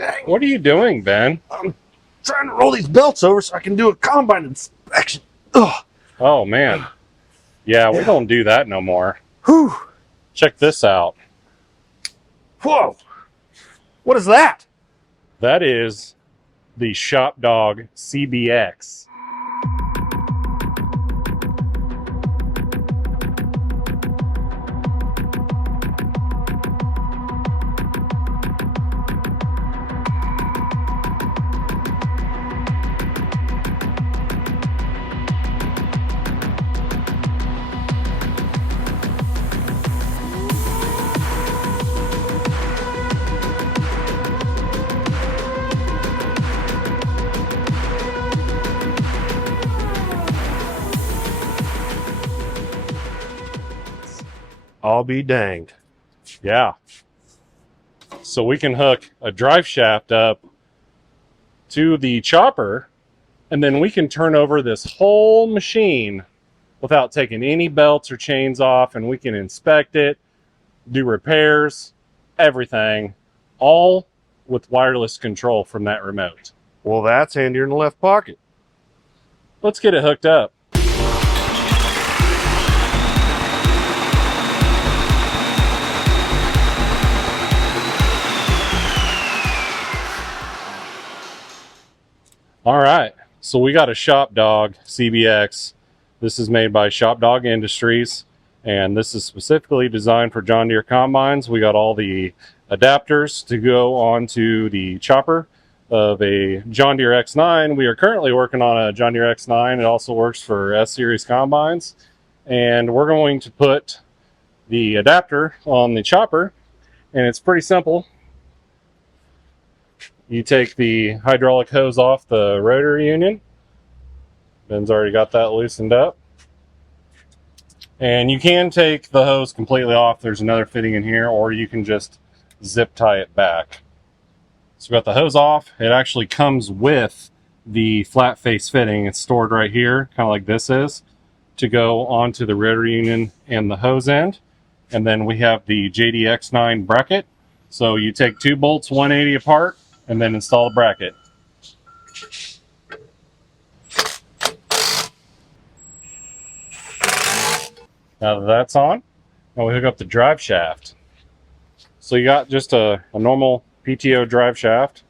Dang. What are you doing, Ben? I'm trying to roll these belts over so I can do a combine inspection. Ugh. Oh, man. Yeah, we don't do that no more. Whew. Check this out. Whoa. What is that? That is the Shop Dog CBX. I'll be danged. Yeah. So we can hook a drive shaft up to the chopper, and then we can turn over this whole machine without taking any belts or chains off, and we can inspect it, do repairs, everything, all with wireless control from that remote. Well, that's handier in the left pocket. Let's get it hooked up. All right, so we got a Shop Dog CBX. This is made by Shop Dog Industries, and this is specifically designed for John Deere combines. We got all the adapters to go onto the chopper of a John Deere X9. We are currently working on a John Deere X9. It also works for S-Series combines, and we're going to put the adapter on the chopper, and it's pretty simple. You take the hydraulic hose off the rotor union. Ben's already got that loosened up. And you can take the hose completely off. There's another fitting in here, or you can just zip tie it back. So we got the hose off. It actually comes with the flat face fitting. It's stored right here, kind of like this is, to go onto the rotor union and the hose end. And then we have the JD X9 bracket. So you take two bolts 180 apart, and then install a bracket. Now that that's on, now we hook up the drive shaft. So you got just a normal PTO drive shaft.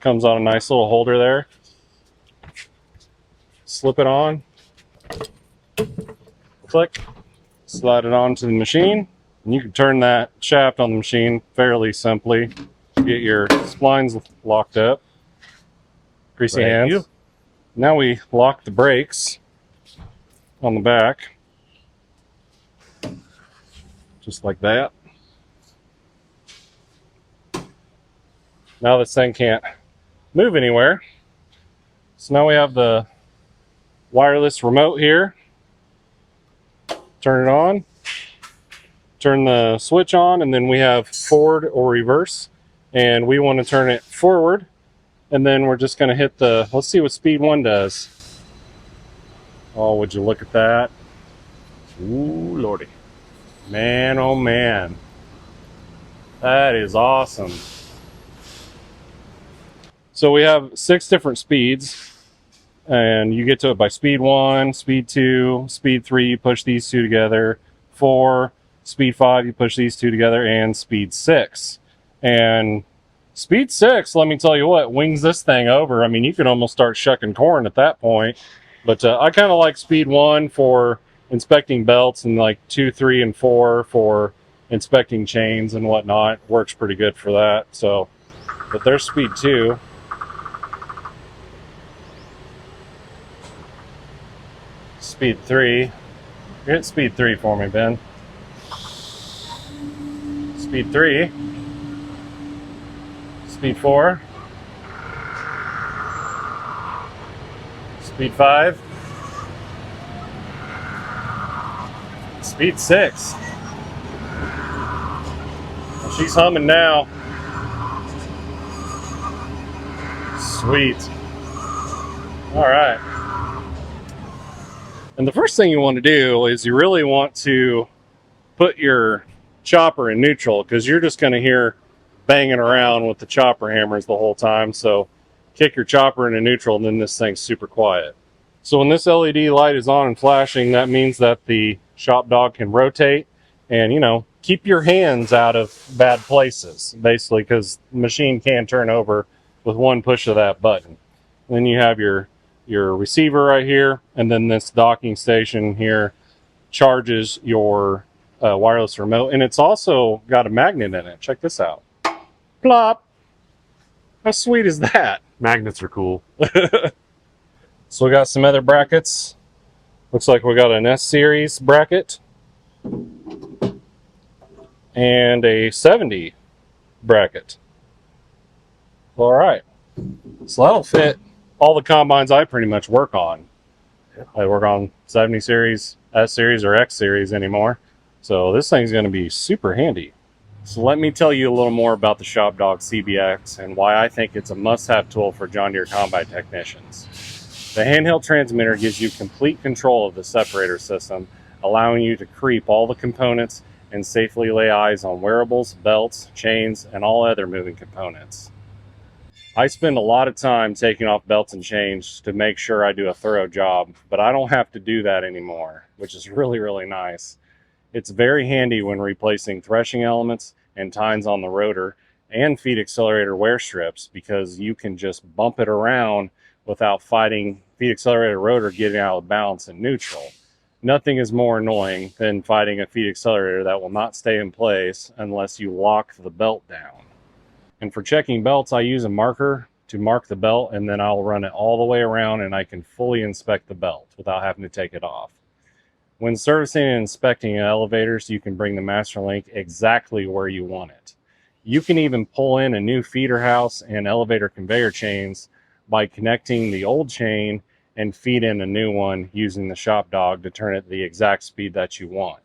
Comes on a nice little holder there. Slip it on. Click. Slide it onto the machine. And you can turn that shaft on the machine fairly simply. Get your splines locked up. Greasy hands. Now we lock the brakes on the back. Just like that. Now this thing can't move anywhere. So now we have the wireless remote here. Turn it on. Turn the switch on, and then we have forward or reverse. And we want to turn it forward, and then we're just going to hit the, let's see what speed 1 does. Oh, would you look at that? Ooh, lordy. Man, oh man. That is awesome. So we have 6 different speeds, and you get to it by speed 1, speed 2, speed 3, you push these 2 together, 4, speed 5, you push these 2 together, and speed 6. And speed 6, let me tell you what, wings this thing over. I mean, you could almost start shucking corn at that point. But I kind of like speed 1 for inspecting belts, and like 2, 3, and 4 for inspecting chains and whatnot. Works pretty good for that. So, but there's speed 2. Speed 3. Hit speed 3 for me, Ben. Speed 3. Speed 4. Speed 5. Speed 6. Well, she's humming now. Sweet. All right. And the first thing you want to do is you really want to put your chopper in neutral, because you're just going to hear banging around with the chopper hammers the whole time. So kick your chopper into neutral and then this thing's super quiet. So when this LED light is on and flashing, that means that the Shop Dog can rotate and, you know, keep your hands out of bad places, basically, because the machine can turn over with one push of that button. And then you have your receiver right here, and then this docking station here charges your wireless remote, and it's also got a magnet in it. Check this out. Plop. How sweet is that? Magnets are cool. So we got some other brackets. Looks like we got an S series bracket and a 70 bracket. All right. So that'll fit all the combines I pretty much work on. I work on 70 series, S series, or X series anymore. So this thing's going to be super handy. So let me tell you a little more about the Shop Dog CBX and why I think it's a must-have tool for John Deere combine technicians. The handheld transmitter gives you complete control of the separator system, allowing you to creep all the components and safely lay eyes on wearables, belts, chains, and all other moving components. I spend a lot of time taking off belts and chains to make sure I do a thorough job, but I don't have to do that anymore, which is really, really nice. It's very handy when replacing threshing elements and tines on the rotor and feed accelerator wear strips, because you can just bump it around without fighting feed accelerator rotor getting out of balance in neutral. Nothing is more annoying than fighting a feed accelerator that will not stay in place unless you lock the belt down. And for checking belts, I use a marker to mark the belt, and then I'll run it all the way around and I can fully inspect the belt without having to take it off. When servicing and inspecting elevators, you can bring the master link exactly where you want it. You can even pull in a new feeder house and elevator conveyor chains by connecting the old chain and feed in a new one using the Shop Dog to turn it the exact speed that you want.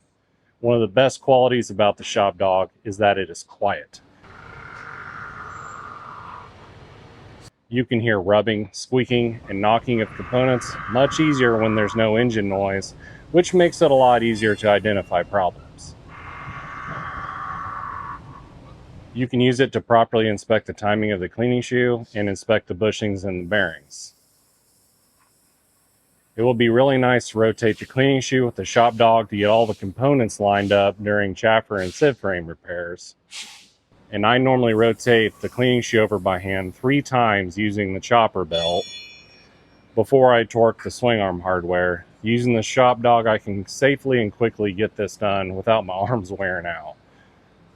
One of the best qualities about the Shop Dog is that it is quiet. You can hear rubbing, squeaking, and knocking of components much easier when there's no engine noise, which makes it a lot easier to identify problems. You can use it to properly inspect the timing of the cleaning shoe and inspect the bushings and the bearings. It will be really nice to rotate the cleaning shoe with the Shop Dog to get all the components lined up during chaffer and sieve frame repairs. And I normally rotate the cleaning shoe over by hand 3 times using the chopper belt before I torque the swing arm hardware. Using the Shop Dog, I can safely and quickly get this done without my arms wearing out.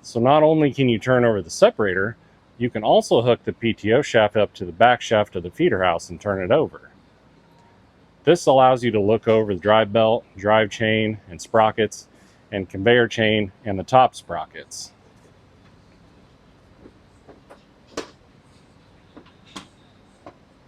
So not only can you turn over the separator, you can also hook the PTO shaft up to the back shaft of the feeder house and turn it over. This allows you to look over the drive belt, drive chain, and sprockets, and conveyor chain and the top sprockets.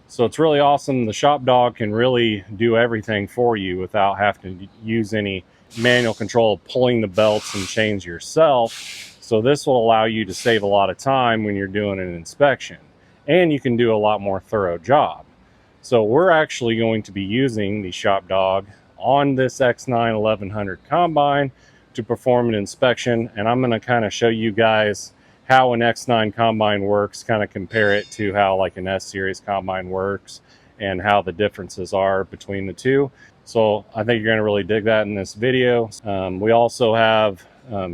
So it's really awesome. The Shop Dog can really do everything for you without having to use any manual control of pulling the belts and chains yourself. So this will allow you to save a lot of time when you're doing an inspection, and you can do a lot more thorough job. So we're actually going to be using the Shop Dog on this X9 1100 combine to perform an inspection, and I'm going to kind of show you guys how an X9 combine works, kind of compare it to how like an S series combine works and how the differences are between the two. So I think you're going to really dig that in this video. We also have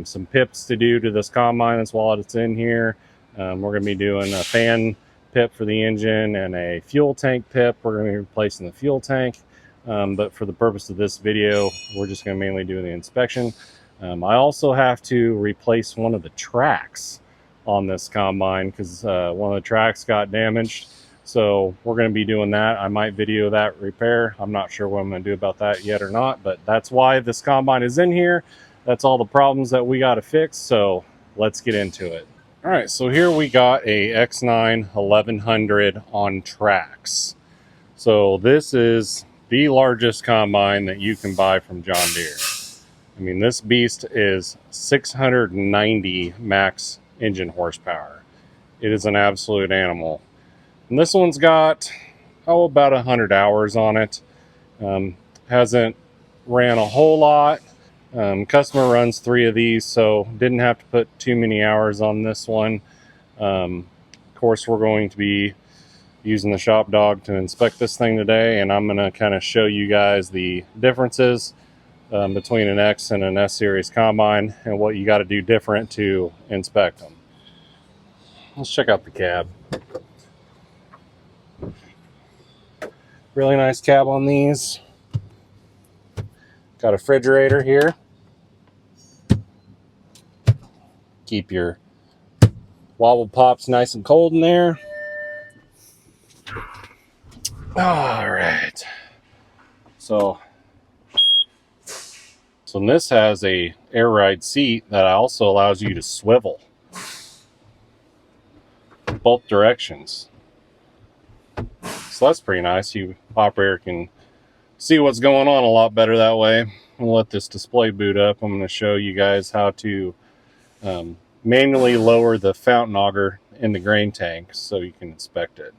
some pips to do to this combine as while it's in here. We're going to be doing a fan pip for the engine and a fuel tank pip. We're going to be replacing the fuel tank. But for the purpose of this video, we're just going to mainly do the inspection. I also have to replace one of the tracks on this combine because one of the tracks got damaged. So we're going to be doing that. I might video that repair. I'm not sure what I'm going to do about that yet or not, but that's why this combine is in here. That's all the problems that we got to fix. So let's get into it. All right, so here we got a X9 1100 on tracks. So this is the largest combine that you can buy from John Deere. I mean, this beast is 690 max engine horsepower. It is an absolute animal. And this one's got, about 100 hours on it. Hasn't ran a whole lot. Customer runs 3 of these, so didn't have to put too many hours on this one. Of course, we're going to be using the Shop Dog to inspect this thing today, and I'm going to kind of show you guys the differences between an X and an S series combine and what you got to do different to inspect them. Let's check out the cab. Really nice cab on these. Got a refrigerator here. Keep your wobble pops nice and cold in there. All right. So this has a air ride seat that also allows you to swivel both directions. So that's pretty nice. You operator can see what's going on a lot better that way. I'll let this display boot up. I'm going to show you guys how to manually lower the fountain auger in the grain tank so you can inspect it.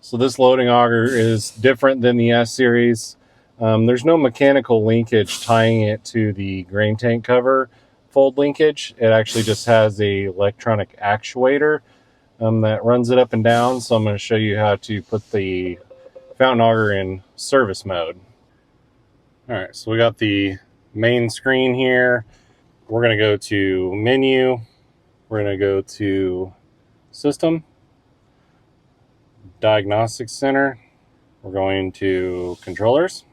So this loading auger is different than the S series. There's no mechanical linkage tying it to the grain tank cover fold linkage. It actually just has a electronic actuator that runs it up and down. So I'm going to show you how to put the fountain auger in service mode. All right, so we got the main screen here. We're going to go to menu. We're going to go to system, diagnostics center. We're going to controllers,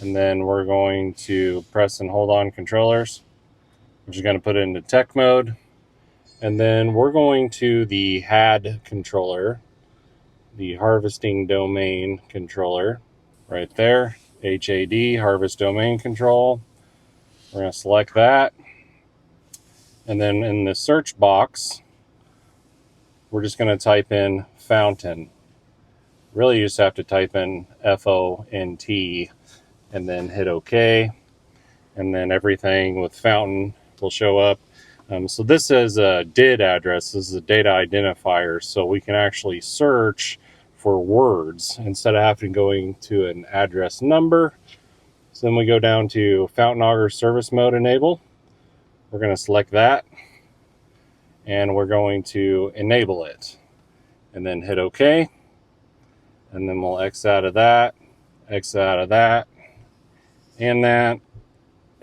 and then we're going to press and hold on controllers, which is going to put it into tech mode. And then we're going to the HAD controller, the harvesting domain controller, right there. HAD, harvest domain control. We're going to select that. And then in the search box, we're just going to type in fountain. Really, you just have to type in FONT and then hit OK. And then everything with fountain will show up. So this is a DID address. This is a data identifier. So we can actually search for words instead of having going to an address number. So then we go down to fountain auger service mode enable. We're going to select that, and we're going to enable it, and then hit OK. And then we'll X out of that, X out of that, and that,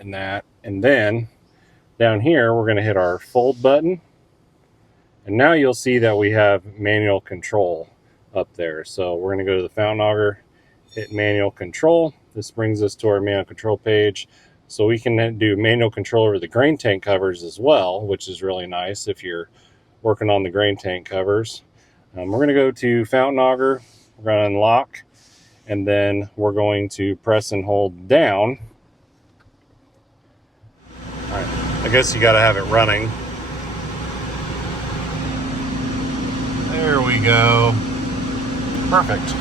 and that. And then down here, we're going to hit our fold button. And now you'll see that we have manual control up there. So we're going to go to the fountain auger, hit manual control. This brings us to our manual control page. So we can do manual control over the grain tank covers as well, which is really nice if you're working on the grain tank covers. We're going to go to fountain auger. We're going to unlock, and then we're going to press and hold down. All right, I guess you got to have it running. There we go. Perfect.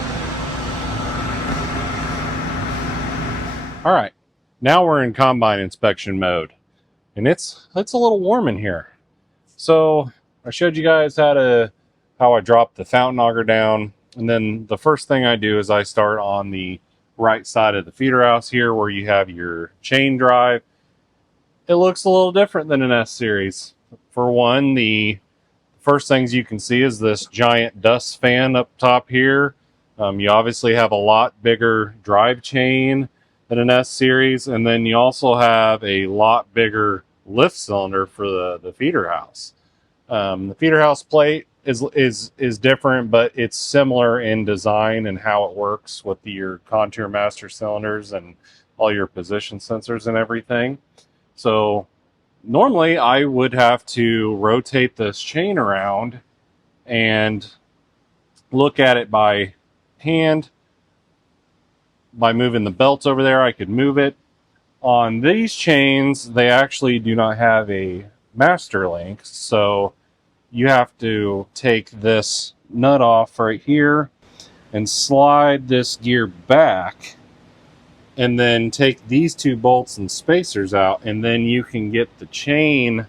All right, now we're in combine inspection mode, and it's a little warm in here. So I showed you guys how I drop the fountain auger down, and then the first thing I do is I start on the right side of the feeder house here where you have your chain drive. It looks a little different than an S series. For one, the first things you can see is this giant dust fan up top here. You obviously have a lot bigger drive chain than an S series, and then you also have a lot bigger lift cylinder for the feeder house. The feeder house plate is different, but it's similar in design and how it works with your contour master cylinders and all your position sensors and everything. So normally I would have to rotate this chain around and look at it by hand. By moving the belts over there, I could move it. On these chains, they actually do not have a master link, so you have to take this nut off right here and slide this gear back, and then take these two bolts and spacers out, and then you can get the chain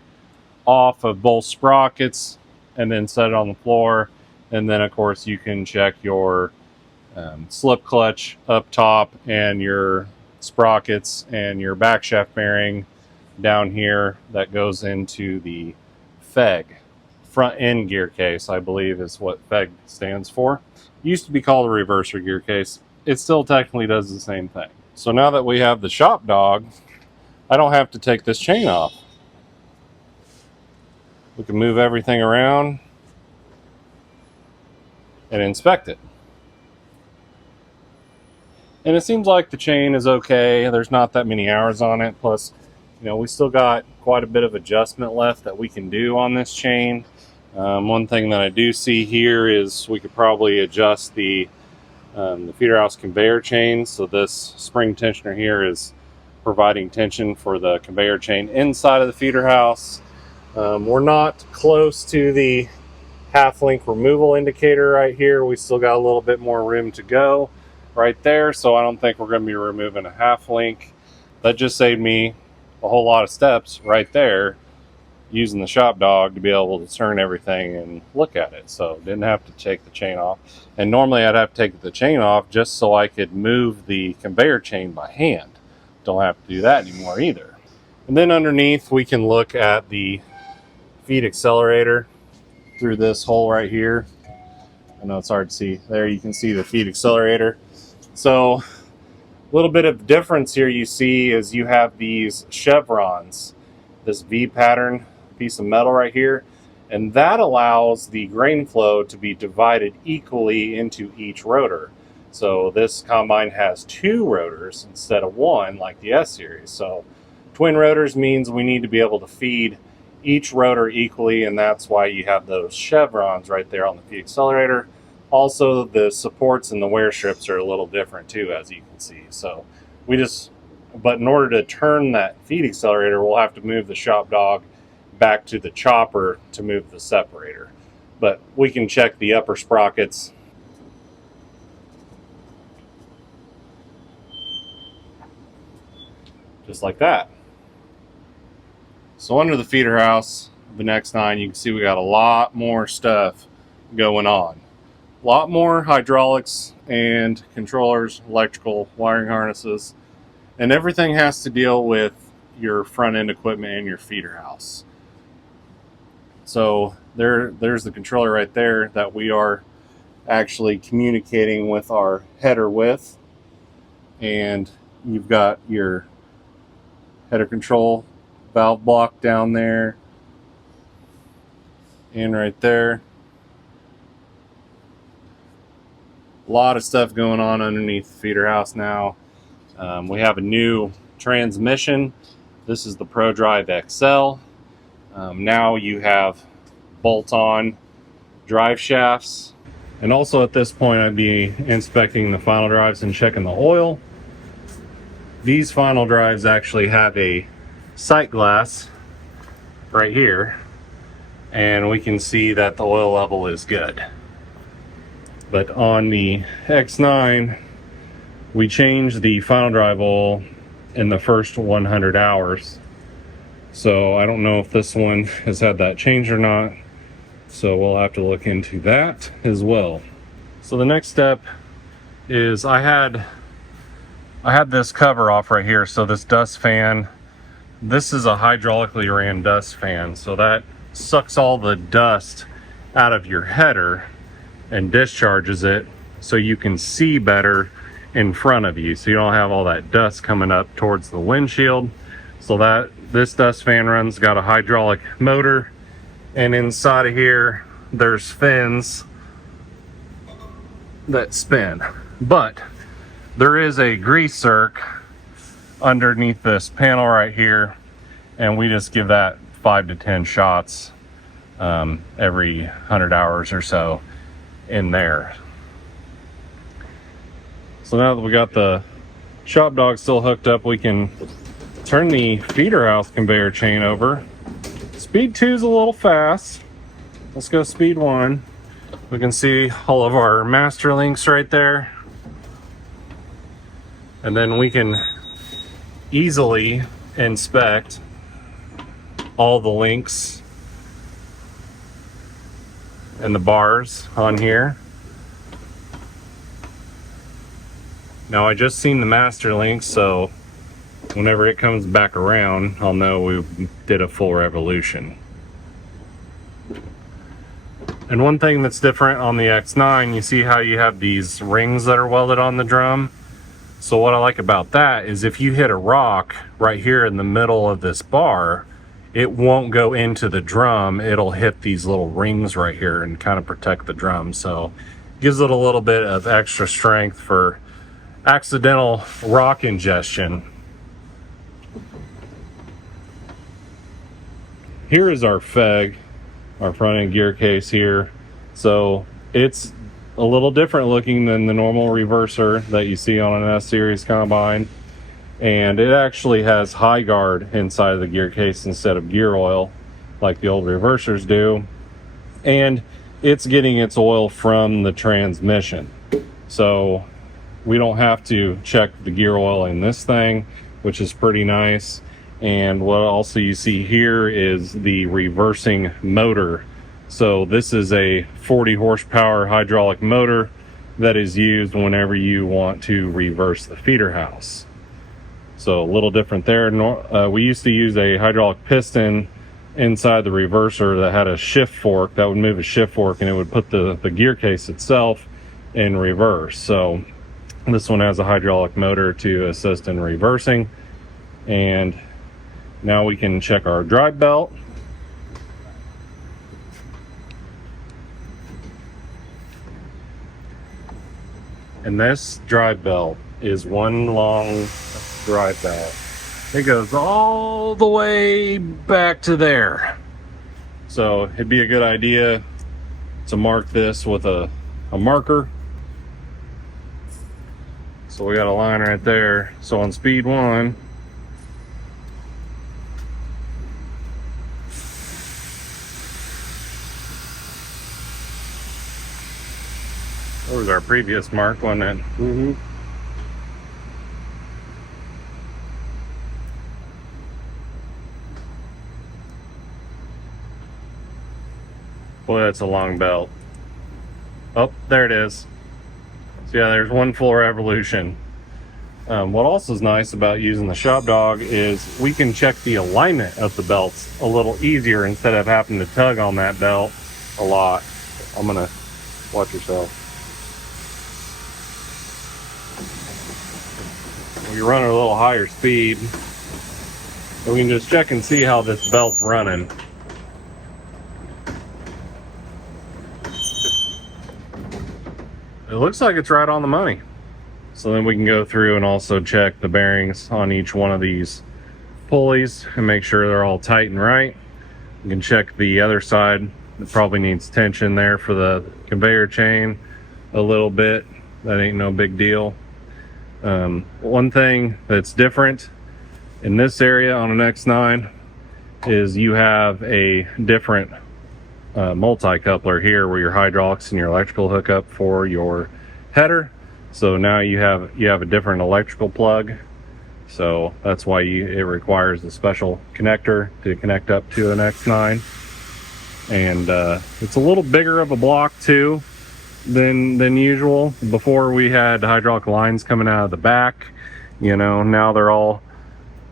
off of both sprockets and then set it on the floor. And then of course you can check your slip clutch up top and your sprockets and your back shaft bearing down here that goes into the FEG. front end gear case, I believe is what FEG stands for. It used to be called a reverser gear case. It still technically does the same thing. So now that we have the Shop Dog, I don't have to take this chain off. We can move everything around and inspect it. And it seems like the chain is okay. There's not that many hours on it. Plus, we still got quite a bit of adjustment left that we can do on this chain. One thing that I do see here is we could probably adjust the feeder house conveyor chain. So this spring tensioner here is providing tension for the conveyor chain inside of the feeder house. We're not close to the half link removal indicator right here. We still got a little bit more room to go right there, so I don't think we're going to be removing a half link. That just saved me a whole lot of steps right there using the Shop Dog to be able to turn everything and look at it. So didn't have to take the chain off, and normally I'd have to take the chain off just so I could move the conveyor chain by hand. Don't have to do that anymore either. And then underneath we can look at the feed accelerator through this hole right here. I know it's hard to see. There you can see the feed accelerator. So a little bit of difference here you see is you have these chevrons, this V pattern piece of metal right here, and that allows the grain flow to be divided equally into each rotor. So this combine has 2 rotors instead of 1 like the S series. So twin rotors means we need to be able to feed each rotor equally, and that's why you have those chevrons right there on the feed accelerator. Also, the supports and the wear strips are a little different too, as you can see. So but in order to turn that feed accelerator, we'll have to move the Shop Dog back to the chopper to move the separator. But we can check the upper sprockets. Just like that. So under the feeder house, the X9, you can see we got a lot more stuff going on. A lot more hydraulics and controllers, electrical, wiring harnesses, and everything has to deal with your front end equipment and your feeder house. So there's the controller right there that we are actually communicating with our header with, and you've got your header control valve block down there and right there. A lot of stuff going on underneath the feeder house now. We have a new transmission. This is the ProDrive XL. Now you have bolt-on drive shafts. And also at this point I'd be inspecting the final drives and checking the oil. These final drives actually have a sight glass right here, and we can see that the oil level is good. But on the X9, we changed the final drive oil in the first 100 hours. So I don't know if this one has had that changed or not. So we'll have to look into that as well. So the next step is I had this cover off right here. So this dust fan, this is a hydraulically ran dust fan. So that sucks all the dust out of your header and discharges it so you can see better in front of you, so you don't have all that dust coming up towards the windshield. So that this dust fan runs got a hydraulic motor, and inside of here there's fins that spin, but there is a grease zerk underneath this panel right here, and we just give that 5 to 10 shots every 100 hours or so in there. So now that we got the Shop Dog still hooked up, we can turn the feeder house conveyor chain over. Speed 2 is a little fast. Let's go speed 1. We can see all of our master links right there, and then we can easily inspect all the links and the bars on here. Now I just seen the master link, so whenever it comes back around, I'll know we did a full revolution. And one thing that's different on the X9, you see how you have these rings that are welded on the drum? So what I like about that is if you hit a rock right here in the middle of this bar, it won't go into the drum. It'll hit these little rings right here and kind of protect the drum. So it gives it a little bit of extra strength for accidental rock ingestion. Here is our FEG, our front end gear case here. So it's a little different looking than the normal reverser that you see on an S series combine, and it actually has high guard inside of the gear case instead of gear oil like the old reversers do, and it's getting its oil from the transmission, so we don't have to check the gear oil in this thing, which is pretty nice. And what also you see here is the reversing motor. So this is a 40 horsepower hydraulic motor that is used whenever you want to reverse the feeder house. So a little different there. We used to use a hydraulic piston inside the reverser that had a shift fork that would move a shift fork, and it would put the gear case itself in reverse. So this one has a hydraulic motor to assist in reversing. And now we can check our drive belt. And this drive belt is one long drive belt. It goes all the way back to there. So it'd be a good idea to mark this with a marker. So we got a line right there. So on speed 1, that was our previous mark, wasn't it? Mm-hmm. Boy, that's a long belt. Oh, there it is. So yeah, there's one full revolution. What also is nice about using the Shop Dog is we can check the alignment of the belts a little easier instead of having to tug on that belt a lot. I'm gonna watch yourself. We run at a little higher speed, and we can just check and see how this belt's running. It looks like it's right on the money. So then we can go through and also check the bearings on each one of these pulleys and make sure they're all tight and right. We can check the other side. It probably needs tension there for the conveyor chain a little bit. That ain't no big deal. One thing that's different in this area on an X9 is you have a different multi-coupler here where your hydraulics and your electrical hook up for your header. So now you have a different electrical plug. So that's why it requires a special connector to connect up to an X9. And it's a little bigger of a block too than usual. Before we had hydraulic lines coming out of the back, now they're all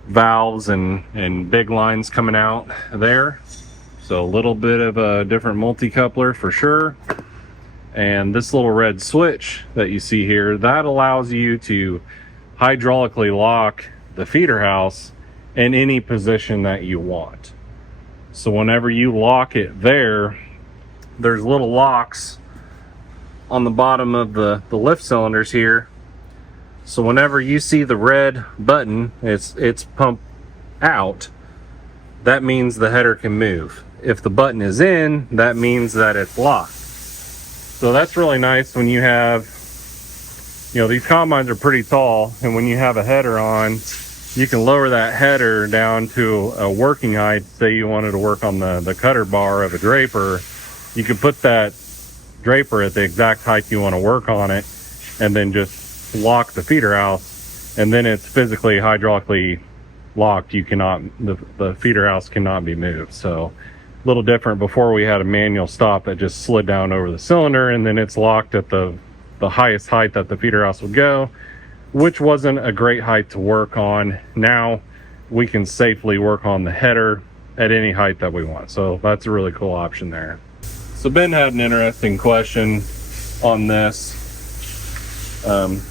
valves and big lines coming out there. So a little bit of a different multi-coupler for sure. And this little red switch that you see here, that allows you to hydraulically lock the feeder house in any position that you want. So whenever you lock it there's little locks on the bottom of the lift cylinders here. So whenever you see the red button, it's pumped out, that means the header can move. If the button is in, that means that it's locked. So that's really nice when you have, these combines are pretty tall, and when you have a header on, you can lower that header down to a working height. Say you wanted to work on the cutter bar of a draper, you can put that draper at the exact height you want to work on it, and then just lock the feeder house, and then it's physically hydraulically locked. The feeder house cannot be moved. So a little different. Before we had a manual stop that just slid down over the cylinder, and then it's locked at the highest height that the feeder house would go, which wasn't a great height to work on. Now we can safely work on the header at any height that we want. So that's a really cool option there. So Ben had an interesting question on this.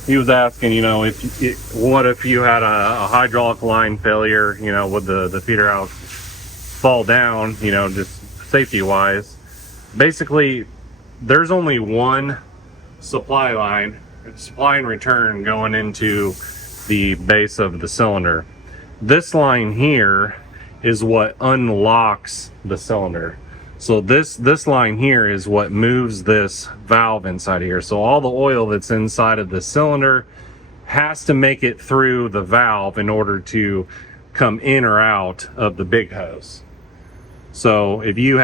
He was asking, what if you had a hydraulic line failure, would the feeder house fall down, just safety wise? Basically, there's only one supply and return going into the base of the cylinder. This line here is what unlocks the cylinder. So this line here is what moves this valve inside here. So all the oil that's inside of the cylinder has to make it through the valve in order to come in or out of the big hose. So if you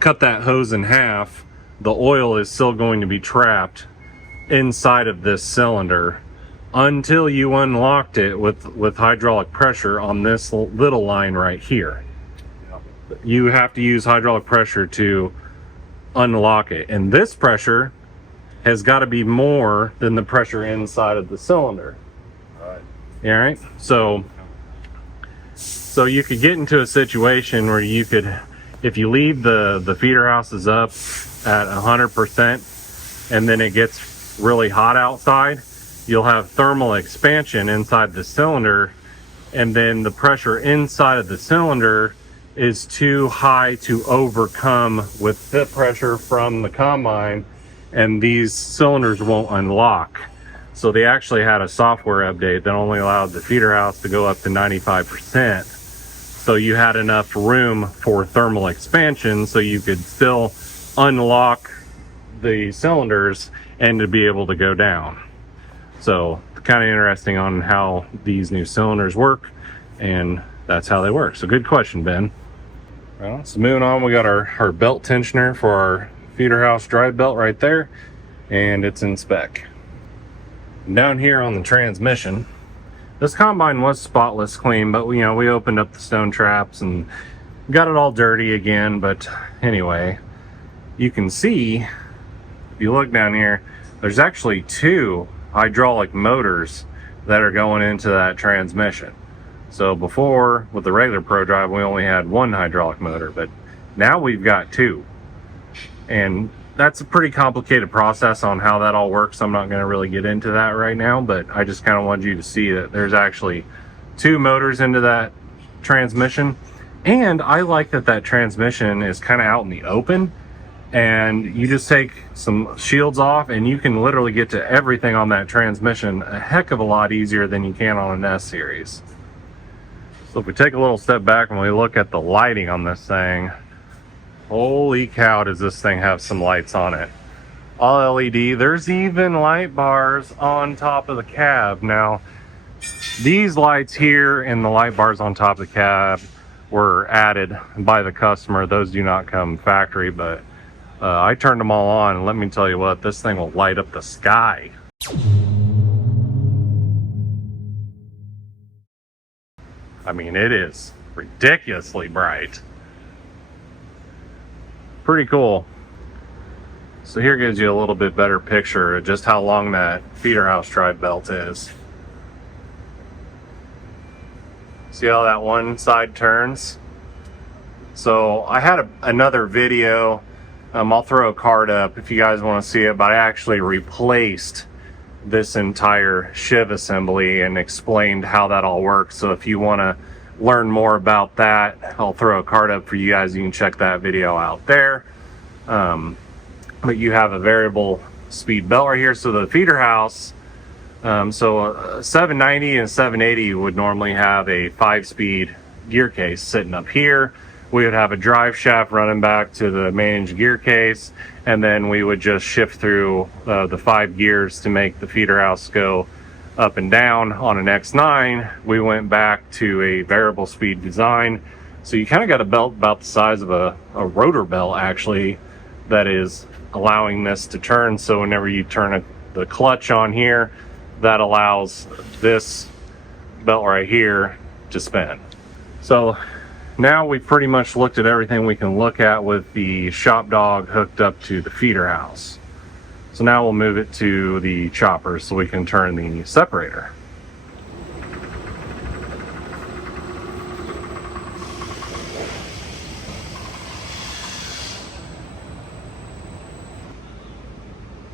cut that hose in half, the oil is still going to be trapped inside of this cylinder until you unlocked it with hydraulic pressure on this little line right here. You have to use hydraulic pressure to unlock it, and this pressure has got to be more than the pressure inside of the cylinder. All right. So you could get into a situation where you could, if you leave the feeder houses up at 100% and then it gets really hot outside, you'll have thermal expansion inside the cylinder, and then the pressure inside of the cylinder is too high to overcome with the pressure from the combine, and these cylinders won't unlock. So they actually had a software update that only allowed the feeder house to go up to 95%. So you had enough room for thermal expansion so you could still unlock the cylinders and to be able to go down. So kind of interesting on how these new cylinders work, and that's how they work. So good question, Ben. Well, so moving on, we got our belt tensioner for our feeder house drive belt right there, and it's in spec. Down here on the transmission, this combine was spotless clean, but we opened up the stone traps and got it all dirty again. But anyway, you can see, if you look down here, there's actually two hydraulic motors that are going into that transmission. So before, with the regular Pro Drive, we only had one hydraulic motor, but now we've got two. And that's a pretty complicated process on how that all works. I'm not going to really get into that right now, but I just kind of wanted you to see that there's actually two motors into that transmission. And I like that transmission is kind of out in the open, and you just take some shields off and you can literally get to everything on that transmission a heck of a lot easier than you can on an S series. So if we take a little step back and we look at the lighting on this thing, holy cow, does this thing have some lights on it. All LED. There's even light bars on top of the cab. Now, these lights here and the light bars on top of the cab were added by the customer. Those do not come factory, but I turned them all on, and let me tell you what, this thing will light up the sky. I mean, it is ridiculously bright. Pretty cool. So here gives you a little bit better picture of just how long that feeder house drive belt is. See how that one side turns? So I had another video. I'll throw a card up if you guys want to see it, but I actually replaced this entire shiv assembly and explained how that all works. So if you want to learn more about that, I'll throw a card up for you guys. You can check that video out there. But you have a variable speed belt right here. So the feeder house, so a 790 and 780 would normally have a 5-speed gear case sitting up here. We would have a drive shaft running back to the managed gear case, and then we would just shift through the 5 gears to make the feeder house go up and down. On an X9, we went back to a variable speed design. So you kind of got a belt about the size of a rotor belt, actually, that is allowing this to turn. So whenever you turn the clutch on here, that allows this belt right here to spin. So now we've pretty much looked at everything we can look at with the Shop Dog hooked up to the feeder house. So now we'll move it to the chopper so we can turn the separator.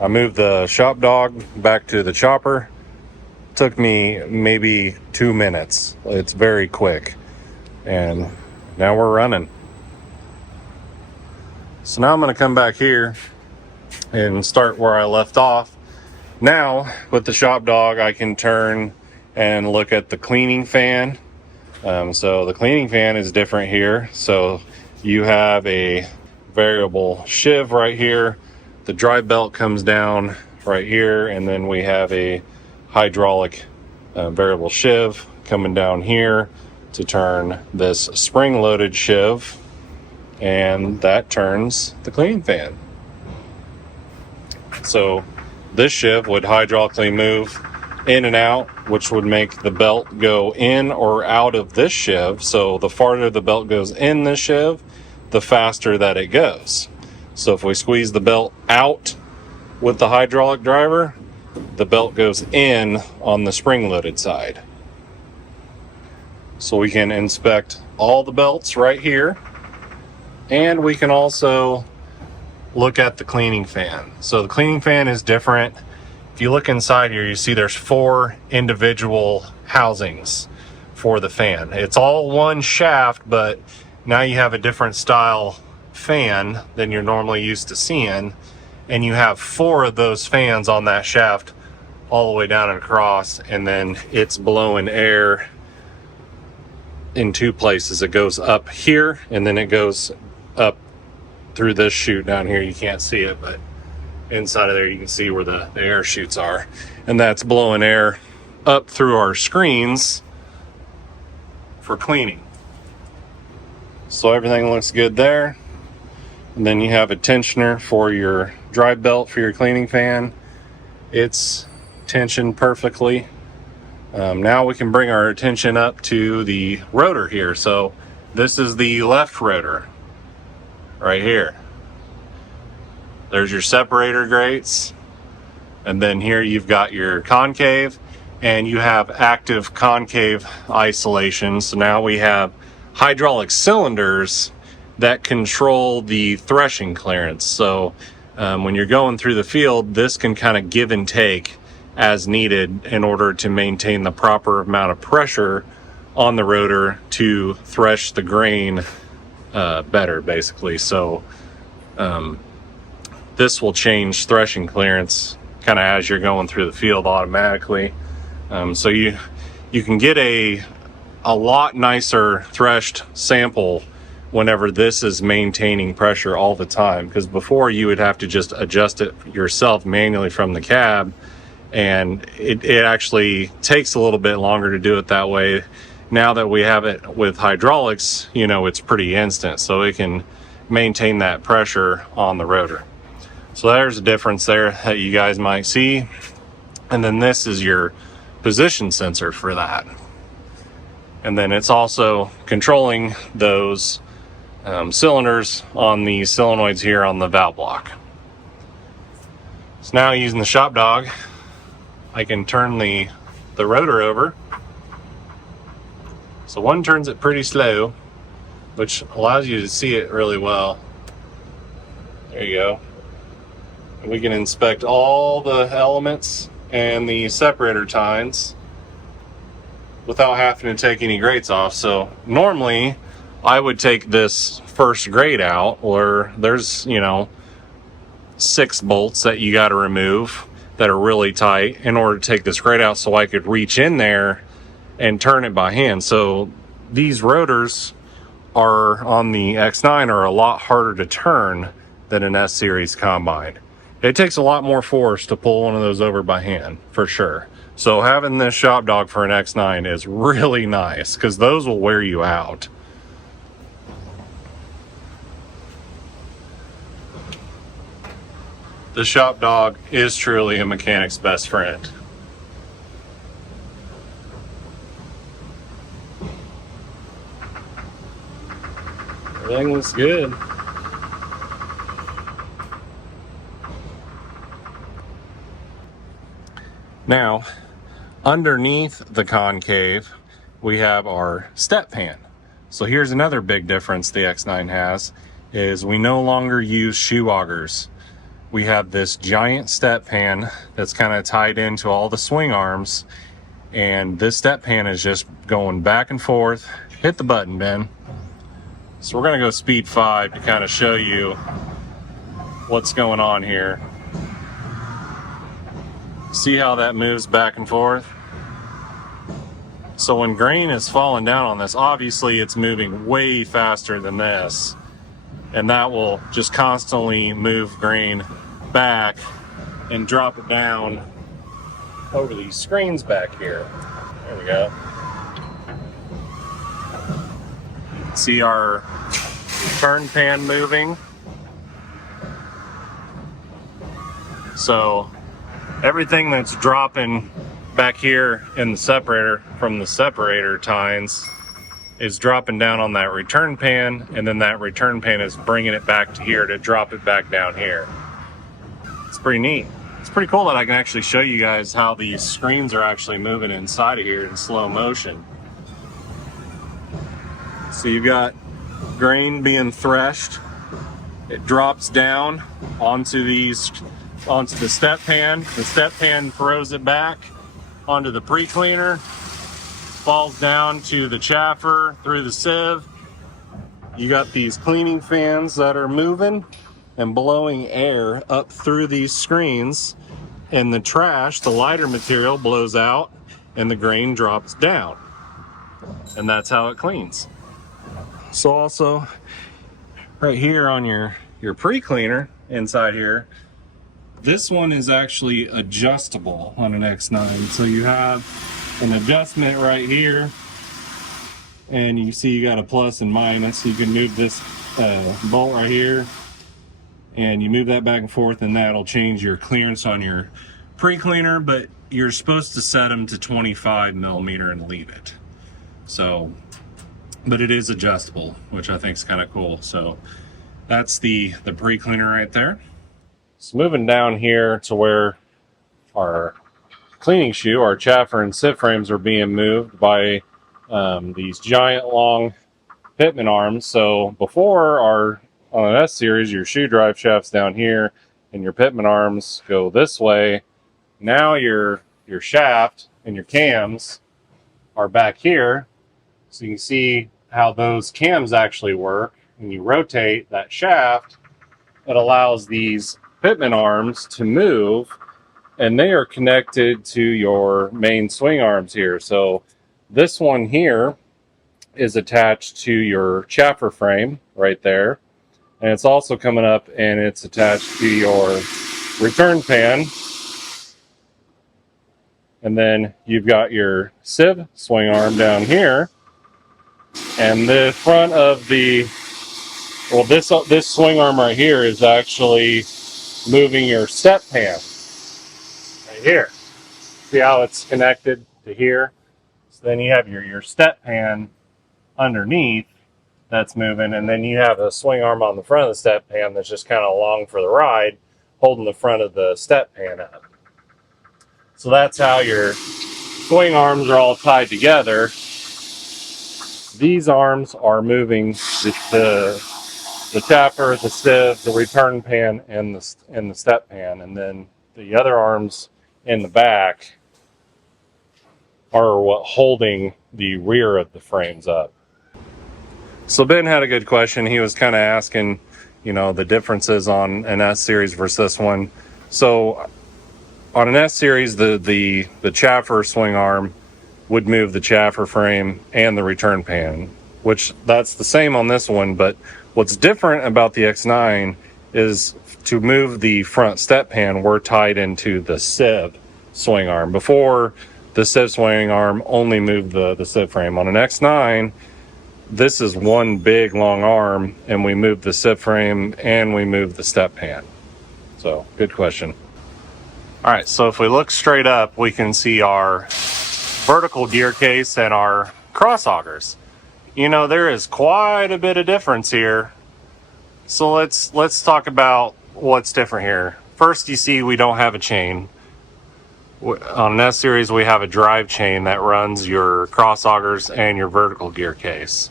I moved the Shop Dog back to the chopper. Took me maybe 2 minutes. It's very quick. And now we're running. So now I'm going to come back here and start where I left off. Now, with the Shop Dog, I can turn and look at the cleaning fan. So the cleaning fan is different here. So you have a variable sheave right here. The dry belt comes down right here, and then we have a hydraulic variable sheave coming down here to turn this spring-loaded sheave, and that turns the cleaning fan. So this sheave would hydraulically move in and out, which would make the belt go in or out of this sheave. So the farther the belt goes in this sheave, the faster that it goes. So if we squeeze the belt out with the hydraulic driver, the belt goes in on the spring-loaded side. So we can inspect all the belts right here, and we can also look at the cleaning fan. So the cleaning fan is different. If you look inside here, you see there's 4 individual housings for the fan. It's all one shaft, but now you have a different style fan than you're normally used to seeing, and you have 4 of those fans on that shaft all the way down and across, and then it's blowing air in 2 places. It goes up here, and then it goes up through this chute down here. You can't see it, but inside of there you can see where the air chutes are, and that's blowing air up through our screens for cleaning. So everything looks good there. And then you have a tensioner for your dry belt for your cleaning fan. It's tensioned perfectly. Now we can bring our attention up to the rotor here. So this is the left rotor right here. There's your separator grates, and then here you've got your concave, and you have active concave isolation. So now we have hydraulic cylinders that control the threshing clearance. So when you're going through the field, this can kind of give and take as needed in order to maintain the proper amount of pressure on the rotor to thresh the grain better, basically. So this will change threshing clearance kind of as you're going through the field automatically. So you can get a lot nicer threshed sample whenever this is maintaining pressure all the time, because before you would have to just adjust it yourself manually from the cab, and it actually takes a little bit longer to do it that way. Now that we have it with hydraulics, you know, it's pretty instant, so it can maintain that pressure on the rotor. So there's a difference there that you guys might see. And then this is your position sensor for that. And then it's also controlling those cylinders on the solenoids here on the valve block. So now using the Shop Dog, I can turn the rotor over. So one turns it pretty slow, which allows you to see it really well. There you go. And we can inspect all the elements and the separator tines without having to take any grates off. So normally I would take this first grate out, or there's, you know, 6 bolts that you got to remove that are really tight in order to take this grate out, so I could reach in there and turn it by hand. So these rotors are on the X9 are a lot harder to turn than an S series combine. It takes a lot more force to pull one of those over by hand, for sure. So having this Shop Dog for an X9 is really nice, because those will wear you out. The Shop Dog is truly a mechanic's best friend. Everything looks good. Now, underneath the concave, we have our step pan. So here's another big difference the X9 has, is we no longer use shoe augers. we have this giant step pan that's kind of tied into all the swing arms, and this step pan is just going back and forth. Hit the button, Ben. So we're gonna go speed 5 to kind of show you what's going on here. See how that moves back and forth? So when grain is falling down on this, obviously it's moving way faster than this, and that will just constantly move grain back and drop it down over these screens back here. There we go. See our return pan moving. So everything that's dropping back here in the separator from the separator tines is dropping down on that return pan, and then that return pan is bringing it back to here to drop it back down here. It's pretty neat. It's pretty cool that I can actually show you guys how these screens are actually moving inside of here in slow motion. So you've got grain being threshed. It drops down onto the step pan. The step pan throws it back onto the pre-cleaner, falls down to the chaffer through the sieve. You got these cleaning fans that are moving and blowing air up through these screens, and the trash, the lighter material, blows out and the grain drops down, and that's how it cleans. So also right here on your pre-cleaner inside here, this one is actually adjustable on an X9. So you have an adjustment right here, and you see you got a plus and minus. You can move this bolt right here, and you move that back and forth, and that'll change your clearance on your pre-cleaner, but you're supposed to set them to 25 millimeter and leave it. So, but it is adjustable, which I think is kind of cool. So that's the pre-cleaner right there. So moving down here to where our cleaning shoe, our chaffer and sieve frames are being moved by these giant long pitman arms. So before on an S series, your shoe drive shaft's down here and your pitman arms go this way. Now your shaft and your cams are back here. So you can see how those cams actually work. When you rotate that shaft, it allows these pitman arms to move, and they are connected to your main swing arms here. So this one here is attached to your chaffer frame right there, and it's also coming up and it's attached to your return pan. And then you've got your sieve swing arm down here, and the front of this swing arm right here is actually moving your step pan right here. See how it's connected to here? So then you have your step pan underneath that's moving, and then you have a swing arm on the front of the step pan that's just kind of along for the ride, holding the front of the step pan up. So that's how your swing arms are all tied together. These arms are moving the chaffer, the sieve, the return pan, and the step pan, and then the other arms in the back are what holding the rear of the frames up. So Ben had a good question. He was kind of asking, the differences on an S series versus this one. So on an S series, the chaffer swing arm would move the chaffer frame and the return pan, which that's the same on this one, but what's different about the X9 is to move the front step pan, we're tied into the sieve swing arm. Before, the sieve swing arm only moved the sieve frame. On an X9, this is one big long arm, and we move the sieve frame and we move the step pan. So, good question. All right, so if we look straight up, we can see our vertical gear case and our cross augers. There is quite a bit of difference here. So let's talk about what's different here. First, you see we don't have a chain. On an S series, we have a drive chain that runs your cross augers and your vertical gear case.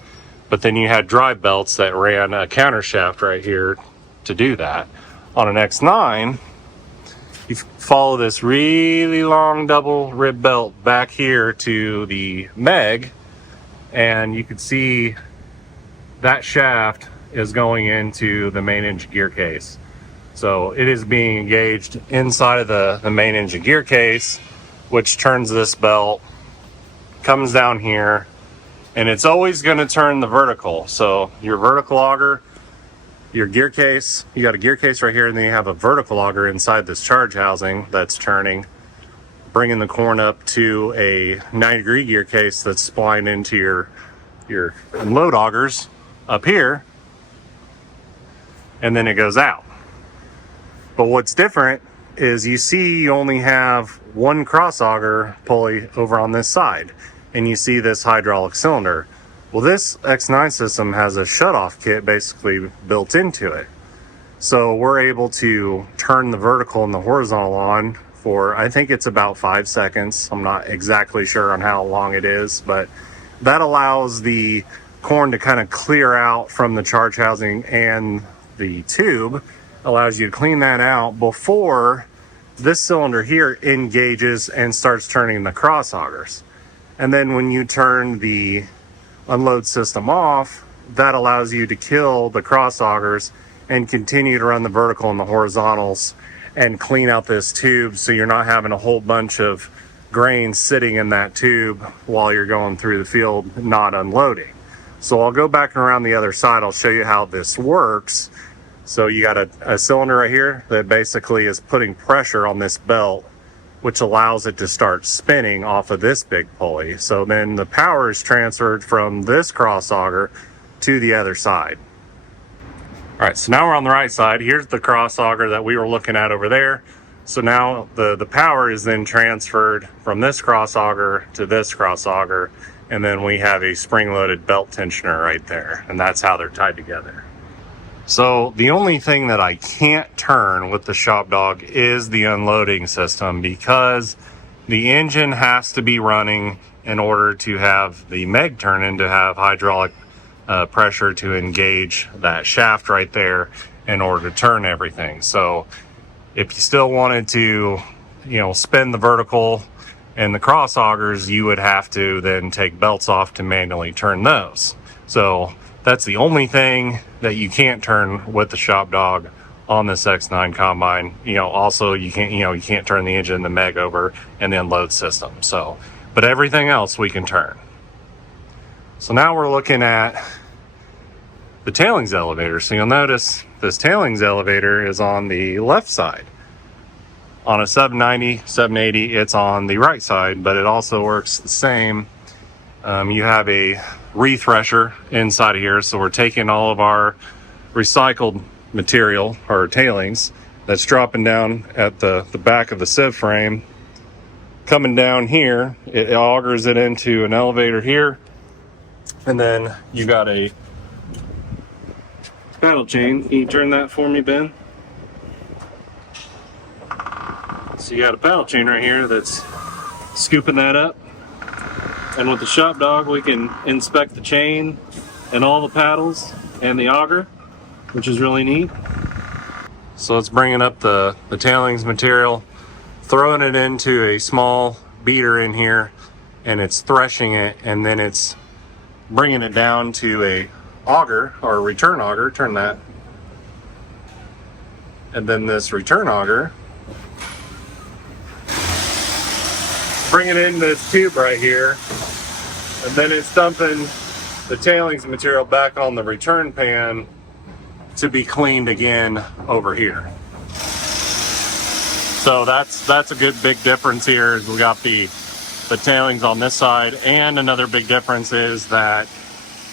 But then you had drive belts that ran a counter shaft right here to do that. On an X9, you follow this really long double rib belt back here to the Meg, and you can see that shaft is going into the main engine gear case. So it is being engaged inside of the main engine gear case, which turns this belt, comes down here, and it's always going to turn the vertical. So your vertical auger, your gear case, you got a gear case right here, and then you have a vertical auger inside this charge housing that's turning, bringing the corn up to a 90-degree gear case that's splined into your load augers up here, and then it goes out. But what's different is you see you only have one cross auger pulley over on this side, and you see this hydraulic cylinder. Well, this X9 system has a shutoff kit basically built into it. So we're able to turn the vertical and the horizontal on for, I think it's about 5 seconds. I'm not exactly sure on how long it is, but that allows the corn to kind of clear out from the charge housing and the tube, allows you to clean that out before this cylinder here engages and starts turning the cross augers. And then when you turn the unload system off, that allows you to kill the cross augers and continue to run the vertical and the horizontals and clean out this tube, so you're not having a whole bunch of grain sitting in that tube while you're going through the field not unloading. So I'll go back around the other side. I'll show you how this works. So you got a cylinder right here that basically is putting pressure on this belt, which allows it to start spinning off of this big pulley. So then the power is transferred from this cross auger to the other side. All right, so now we're on the right side. Here's the cross auger that we were looking at over there. So now the power is then transferred from this cross auger to this cross auger, and then we have a spring-loaded belt tensioner right there, and that's how they're tied together. So the only thing that I can't turn with the Shop Dog is the unloading system, because the engine has to be running in order to have the Meg turn in, to have hydraulic pressure to engage that shaft right there in order to turn everything. So if you still wanted to, spin the vertical and the cross augers, you would have to then take belts off to manually turn those. So that's the only thing that you can't turn with the Shop Dog on this X9 combine. Also you can't turn the engine, the Meg over, and the unload system. So, but everything else we can turn. So now we're looking at the tailings elevator. So you'll notice this tailings elevator is on the left side. On a 790, 780, it's on the right side, but it also works the same. You have a refresher inside of here, so we're taking all of our recycled material, or tailings, that's dropping down at the back of the sieve frame, coming down here. It augers it into an elevator here, and then you got a paddle chain. Can you turn that for me, Ben? So you got a paddle chain right here that's scooping that up. And with the Shop Dog, we can inspect the chain and all the paddles and the auger, which is really neat. So it's bringing up the tailings material, throwing it into a small beater in here, and it's threshing it, and then it's bringing it down to a auger, or a return auger. Turn that. And then this return auger, bring it in this tube right here, and then it's dumping the tailings material back on the return pan to be cleaned again over here. So that's a good big difference here, is we got the tailings on this side, and another big difference is that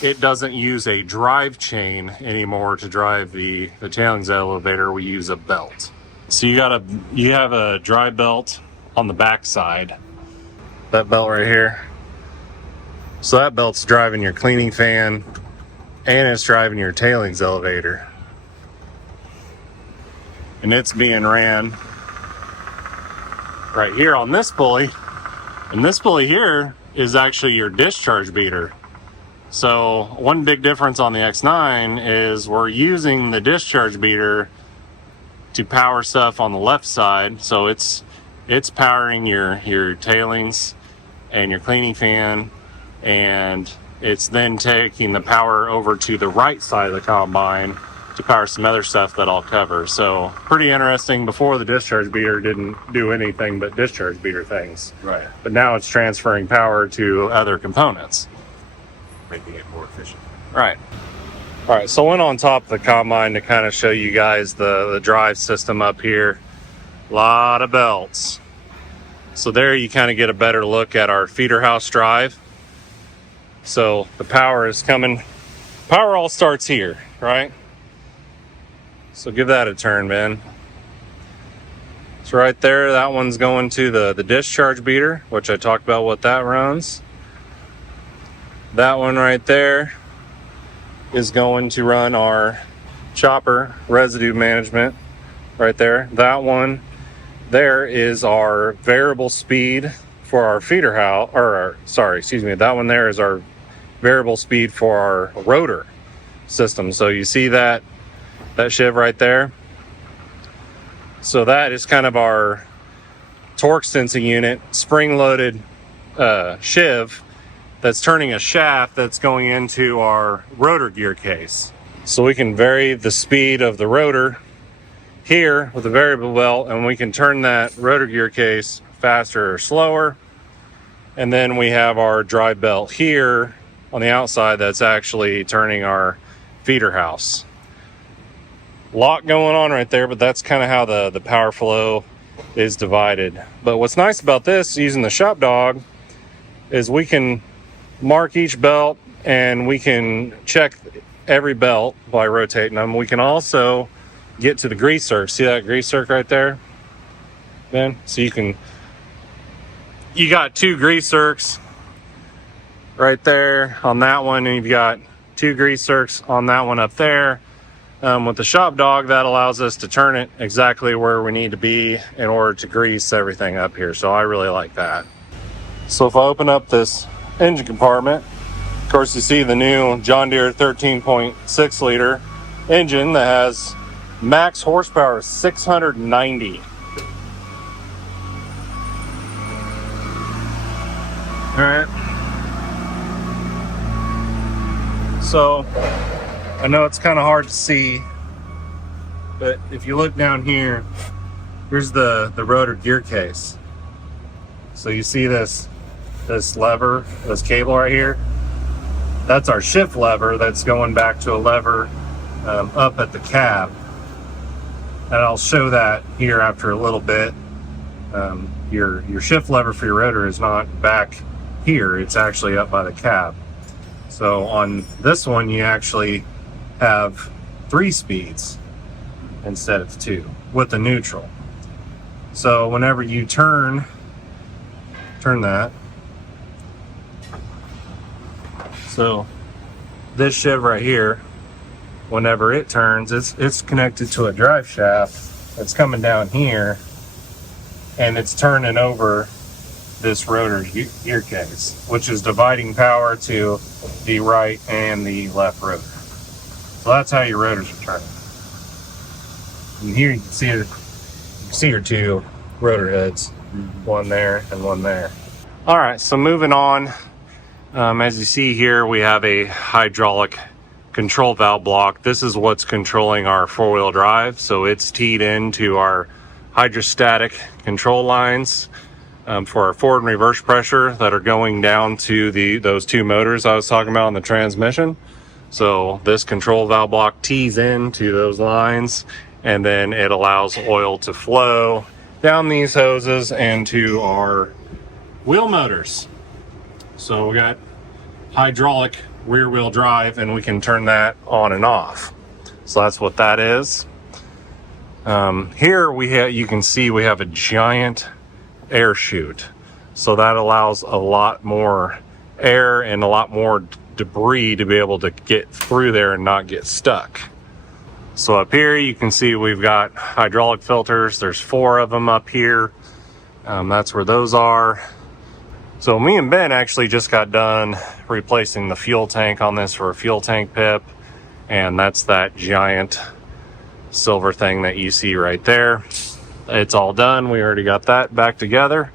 it doesn't use a drive chain anymore to drive the tailings elevator. We use a belt. So you have a dry belt on the back side. That belt right here. So that belt's driving your cleaning fan, and it's driving your tailings elevator. And it's being ran right here on this pulley. And this pulley here is actually your discharge beater. So one big difference on the X9 is we're using the discharge beater to power stuff on the left side. So it's powering your tailings and your cleaning fan, and it's then taking the power over to the right side of the combine to power some other stuff that I'll cover. So pretty interesting. Before, the discharge beater didn't do anything but discharge beater things. Right. But now it's transferring power to other components, Making it more efficient. right? All right, so I went on top of the combine to kind of show you guys the drive system up here. A lot of belts. So there you kind of get a better look at our feeder house drive. So the power is coming. Power all starts here, right? So give that a turn, man. It's right there. That one's going to the discharge beater, which I talked about what that runs. That one right there is going to run our chopper residue management right there. That one there is our variable speed for our feeder house, that one there is our variable speed for our rotor system. So you see that shiv right there? So that is kind of our torque sensing unit, spring-loaded shiv that's turning a shaft that's going into our rotor gear case. So we can vary the speed of the rotor here with a variable belt, and we can turn that rotor gear case faster or slower. And then we have our drive belt here on the outside that's actually turning our feeder house. A lot going on right there, but that's kind of how the power flow is divided. But what's nice about this, using the Shop Dog, is we can mark each belt and we can check every belt by rotating them. We can also get to the grease circ. See that grease circ right there, Ben? So you got 2 grease circs right there on that one, and you've got 2 grease circs on that one up there. With the Shop Dog, that allows us to turn it exactly where we need to be in order to grease everything up here. So I really like that. So if I open up this engine compartment, of course you see the new John Deere 13.6 liter engine that has max horsepower 690. All right. So I know it's kind of hard to see, but if you look down here, here's the rotor gear case. So you see this lever, this cable right here? That's our shift lever that's going back to a lever up at the cab. And I'll show that here after a little bit. Your shift lever for your rotor is not back here, it's actually up by the cab. So on this one, you actually have 3 speeds instead of 2 with the neutral. So whenever you turn that, so this shiv right here, whenever it turns, it's connected to a drive shaft that's coming down here, and it's turning over this rotor gear case, which is dividing power to the right and the left rotor. So that's how your rotors are turning. And here you can see your 2 rotor heads, one there and one there. All right, so moving on. As you see here, we have a hydraulic control valve block. This is what's controlling our 4-wheel drive. So it's teed into our hydrostatic control lines for our forward and reverse pressure that are going down to those 2 motors I was talking about on the transmission. So this control valve block tees into those lines, and then it allows oil to flow down these hoses and to our wheel motors. So we got hydraulic rear wheel drive, and we can turn that on and off. So that's what that is. Here you can see we have a giant air chute. So that allows a lot more air and a lot more debris to be able to get through there and not get stuck. So up here you can see we've got hydraulic filters. There's 4 of them up here. That's where those are. So me and Ben actually just got done replacing the fuel tank on this for a fuel tank pip, and that's that giant silver thing that you see right there. It's all done. We already got that back together.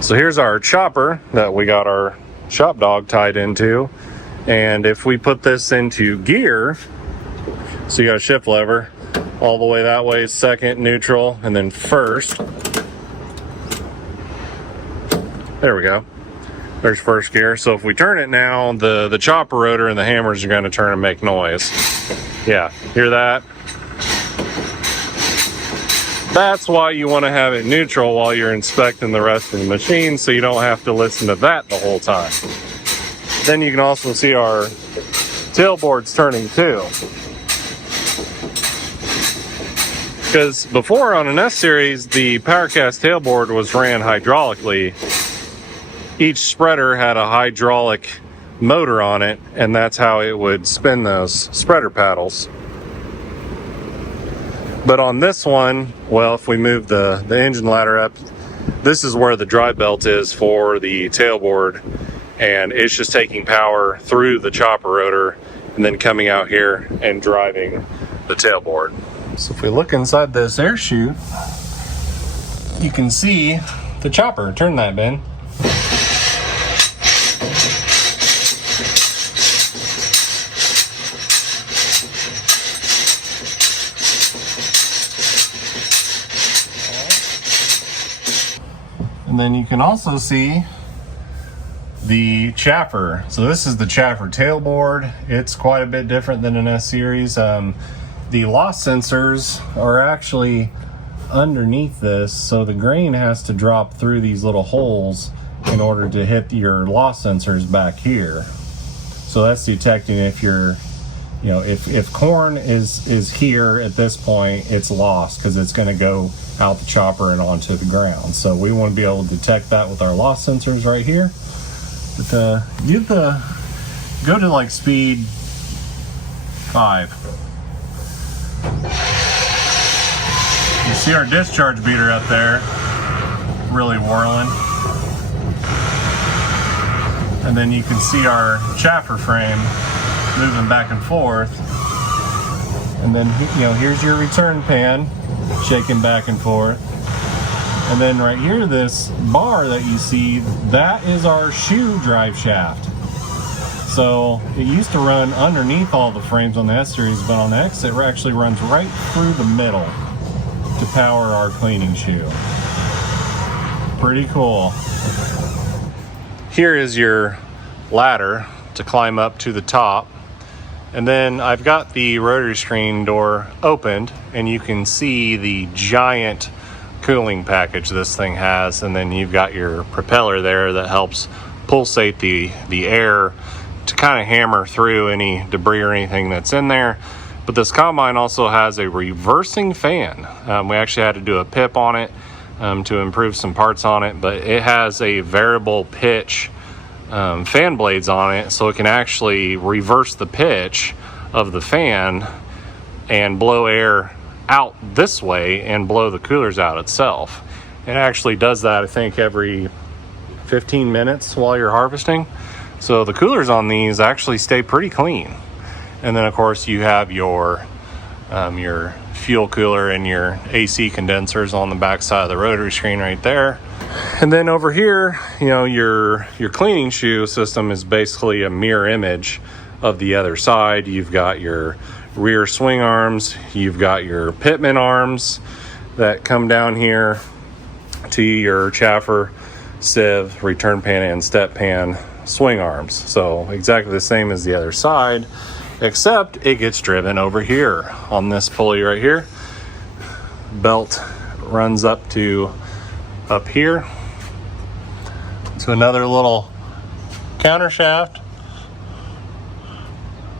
So here's our chopper that we got our Shop Dog tied into. And if we put this into gear, so you got a shift lever, all the way that way is second, neutral, and then first. There we go. There's first gear. So if we turn it now, the chopper rotor and the hammers are going to turn and make noise. Yeah, hear that? That's why you want to have it neutral while you're inspecting the rest of the machine, so you don't have to listen to that the whole time. Then you can also see our tailboards turning too. Because before on an S series, the PowerCast tailboard was ran hydraulically. Each spreader had a hydraulic motor on it, and that's how it would spin those spreader paddles. But on this one, well, if we move the engine ladder up, this is where the drive belt is for the tailboard, and it's just taking power through the chopper rotor and then coming out here and driving the tailboard. So if we look inside this air chute, you can see the chopper. Turn that, Ben. And then you can also see the chaffer. So this is the chaffer tailboard. It's quite a bit different than an S series. The loss sensors are actually underneath this, so the grain has to drop through these little holes in order to hit your loss sensors back here. So that's detecting if you're, if corn is here at this point, it's lost because it's going to go out the chopper and onto the ground. So we want to be able to detect that with our loss sensors right here. But go to like speed 5. You see our discharge beater up there really whirling. And then you can see our chaffer frame moving back and forth. And then, here's your return pan shaking back and forth. And then right here, this bar that you see, that is our shoe drive shaft. So it used to run underneath all the frames on the S series, but on the X it actually runs right through the middle to power our cleaning shoe. Pretty cool. Here is your ladder to climb up to the top. And then I've got the rotary screen door opened, and you can see the giant cooling package this thing has. And then you've got your propeller there that helps pulsate the air to kind of hammer through any debris or anything that's in there. But this combine also has a reversing fan. We actually had to do a PIP on it to improve some parts on it, but it has a variable pitch fan blades on it, so it can actually reverse the pitch of the fan and blow air out this way and blow the coolers out itself. It actually does that, I think, every 15 minutes while you're harvesting. So the coolers on these actually stay pretty clean. And then of course you have your fuel cooler and your AC condensers on the back side of the rotary screen right there. And then over here, your cleaning shoe system is basically a mirror image of the other side. You've got your rear swing arms, you've got your pitman arms that come down here to your chaffer, sieve, return pan, and step pan swing arms. So exactly the same as the other side, except it gets driven over here on this pulley right here. Belt runs up here to another little counter shaft.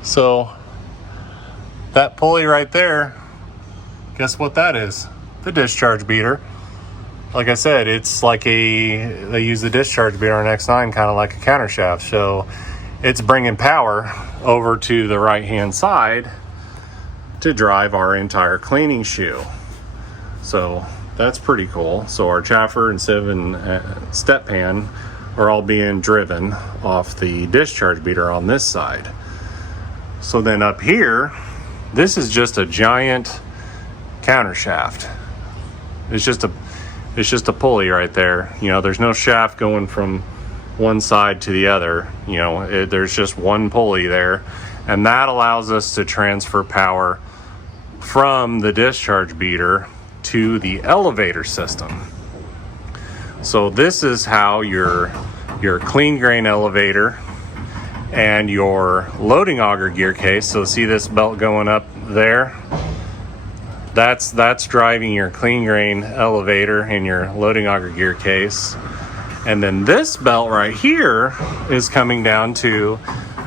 So that pulley right there, guess what that is? The discharge beater. Like I said, it's like they use the discharge beater on X9 kind of like a counter shaft. So it's bringing power over to the right hand side to drive our entire cleaning shoe. So that's pretty cool. So our chaffer and sieve and step pan are all being driven off the discharge beater on this side. So then up here, This is just a giant counter shaft. It's just a pulley right there. You know, there's no shaft going from one side to the other. You know, there's just one pulley there, and that allows us to transfer power from the discharge beater to the elevator system. So this is how your clean grain elevator and your loading auger gear case. So see this belt going up there? That's driving your clean grain elevator and your loading auger gear case. And then this belt right here is coming down to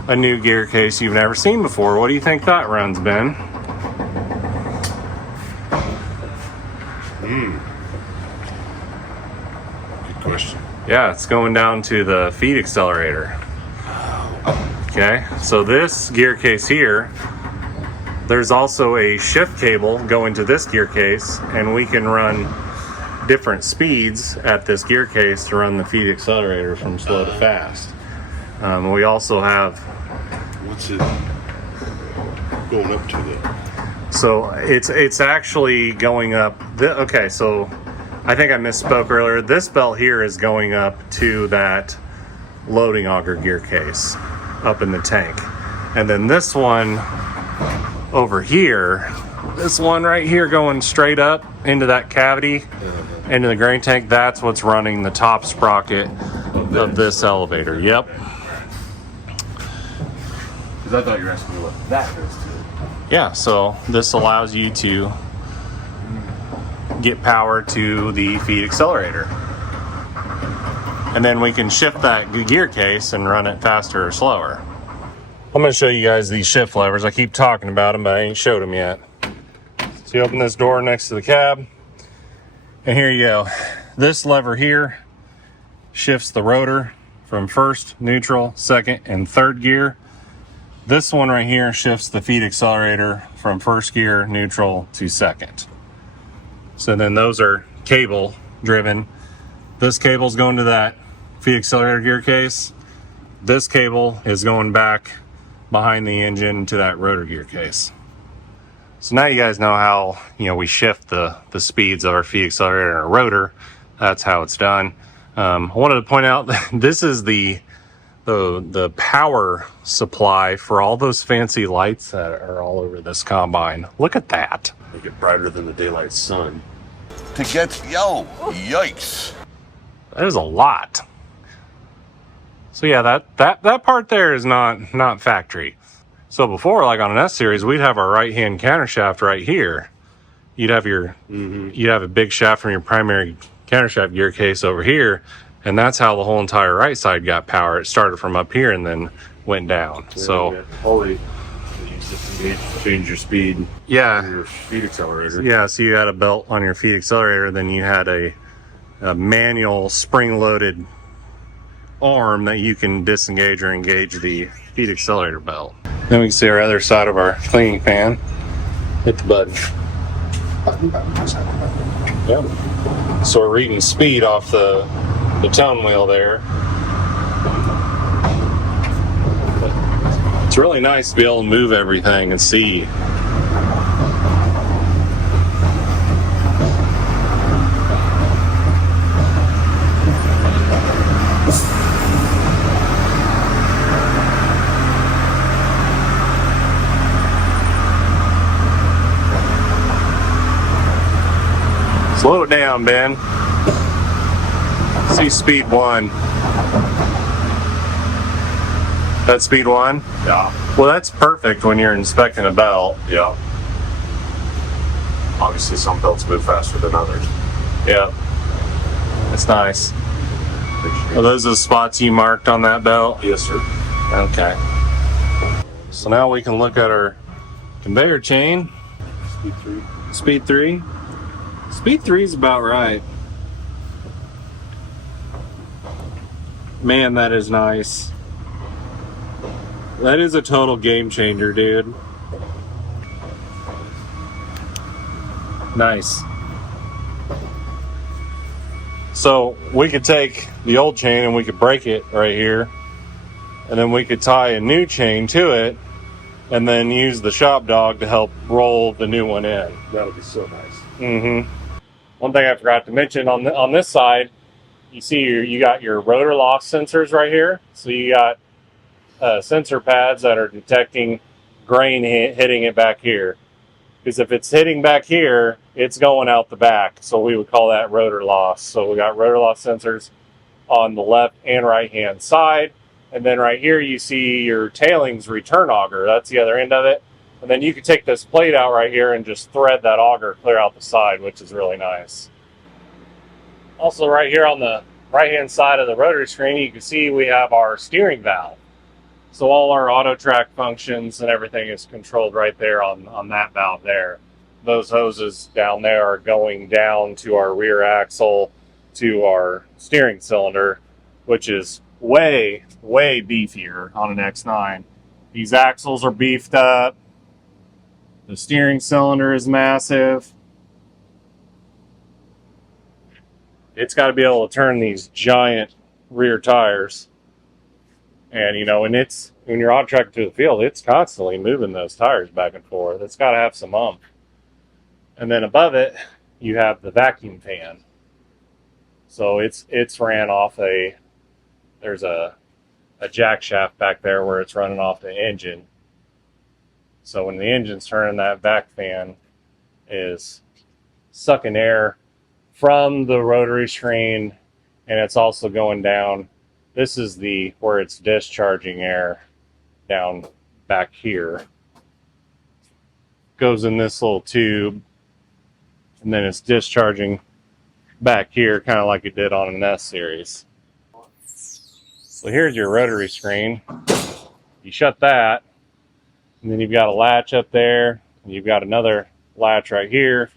a new gear case you've never seen before. What do you think that runs, Ben? Good question. Yeah, it's going down to the feed accelerator. Okay, so this gear case here, there's also a shift cable going to this gear case, and we can run different speeds at this gear case to run the feed accelerator from slow to fast. We also have... What's it going up to then? So it's actually going up... Okay, so I think I misspoke earlier. This belt here is going up to that loading auger gear case up in the tank. And then this one over here, this one right here going straight up into that cavity, into the grain tank, that's what's running the top sprocket of this elevator. Yep. Because I thought you were asking me what that goes to. Yeah, so this allows you to get power to the feed accelerator. And then we can shift that gear case and run it faster or slower. I'm going to show you guys these shift levers. I keep talking about them, but I ain't showed them yet. So you open this door next to the cab, and here you go. This lever here shifts the rotor from first, neutral, second, and third gear. This one right here shifts the feed accelerator from first gear, neutral, to second. So then those are cable driven. This cable's going to that feed accelerator gear case. This cable is going back behind the engine to that rotor gear case. So now you guys know how, you know, we shift the speeds of our feed accelerator and our rotor. That's how it's done. I wanted to point out that this is the power supply for all those fancy lights that are all over this combine. Look at that. Make it brighter than the daylight sun. To get, yikes. That is a lot. So yeah, that part there is not factory. So before, like on an S series, we'd have our right hand counter shaft right here. You'd have a big shaft from your primary counter shaft gear case over here, and that's how the whole entire right side got power. It started from up here and then went down. Yeah, so holy, you just change your speed. Yeah, Your feed accelerator. yeah. So you had a belt on your feed accelerator, then you had a manual spring-loaded arm that you can disengage or engage the feed accelerator belt. Then we can see our other side of our cleaning pan. Hit the button. Yep. So we're reading speed off the tone wheel there. It's really nice to be able to move everything and see. Slow it down, Ben. See speed 1. That's speed 1? Yeah. Well, that's perfect when you're inspecting a belt. Yeah. Obviously, some belts move faster than others. Yeah. It's nice. Are those the spots you marked on that belt? Yes, sir. Okay. So now we can look at our conveyor chain. Speed 3. Speed 3. Speed 3 is about right. Man, that is nice. That is a total game changer, dude. Nice. So we could take the old chain and we could break it right here, and then we could tie a new chain to it, and then use the Shop Dog to help roll the new one in. That'll be so nice. Mm-hmm. One thing I forgot to mention on this side, you see you got your rotor loss sensors right here. So you got sensor pads that are detecting grain hitting it back here. Because if it's hitting back here, it's going out the back. So we would call that rotor loss. So we got rotor loss sensors on the left and right hand side. And then right here you see your tailings return auger. That's the other end of it. And then you can take this plate out right here and just thread that auger clear out the side, which is really nice. Also right here on the right hand side of the rotary screen, you can see we have our steering valve. So all our auto track functions and everything is controlled right there on that valve there. Those hoses down there are going down to our rear axle to our steering cylinder, which is way, way beefier on an X9. These axles are beefed up. The steering cylinder is massive. It's got to be able to turn these giant rear tires. And, you know, when you're auto tracking through the field, it's constantly moving those tires back and forth. It's got to have some oomph. And then above it, you have the vacuum fan. So it's ran off there's a jack shaft back there where it's running off the engine. So when the engine's turning, that vac fan is sucking air from the rotary screen, and it's also going down. This is where it's discharging air down back here. Goes in this little tube, and then it's discharging back here, kind of like it did on an S series. So here's your rotary screen. You shut that, and then you've got a latch up there, and you've got another latch right here,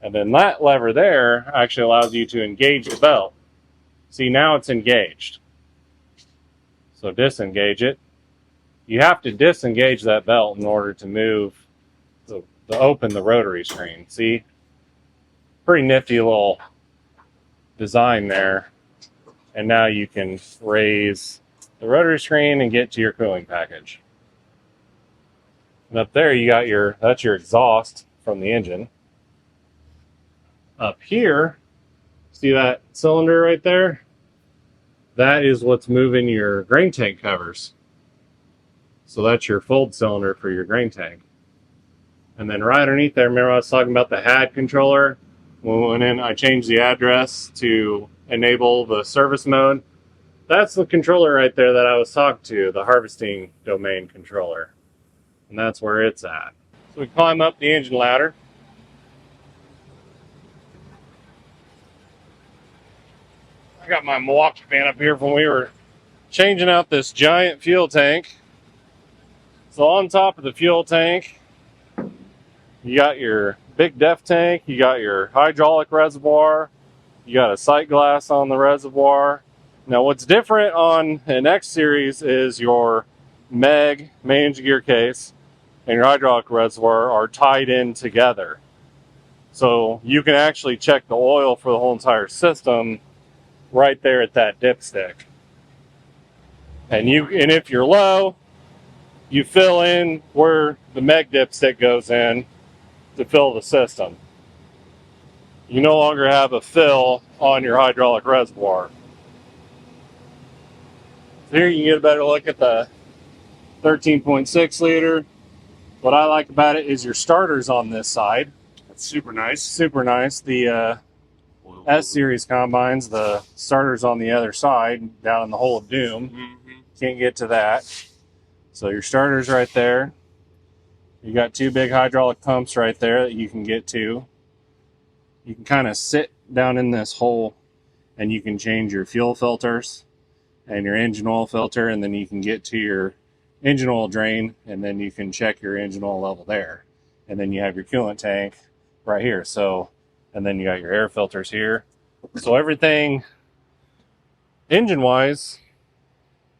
and then that lever there actually allows you to engage the belt. See, now it's engaged. So disengage it. You have to disengage that belt in order to move, to open the rotary screen. See? Pretty nifty little design there. And now you can raise the rotary screen and get to your cooling package. And up there you got that's your exhaust from the engine. Up here, see that cylinder right there? That is what's moving your grain tank covers. So that's your fold cylinder for your grain tank. And then right underneath there, remember I was talking about the HAD controller? When we went in, I changed the address to enable the service mode. That's the controller right there that I was talking to, the harvesting domain controller. And that's where it's at. So we climb up the engine ladder. I got my Milwaukee fan up here when we were changing out this giant fuel tank. So on top of the fuel tank, you got your big depth tank, you got your hydraulic reservoir, you got a sight glass on the reservoir. Now what's different on an X series is your main engine gear case and your hydraulic reservoir are tied in together. So you can actually check the oil for the whole entire system right there at that dipstick. And if you're low, you fill in where the MEG dipstick goes in to fill the system. You no longer have a fill on your hydraulic reservoir. So here you can get a better look at the 13.6 liter. What I like about it is your starters on this side. That's super nice. Super nice. The S series combines, the starters on the other side, down in the hole of doom. Mm-hmm. Can't get to that. So your starter's right there. You got two big hydraulic pumps right there that you can get to. You can kind of sit down in this hole and you can change your fuel filters and your engine oil filter, and then you can get to your engine oil drain, and then you can check your engine oil level there. And then you have your coolant tank right here. So, and then you got your air filters here. So everything engine-wise,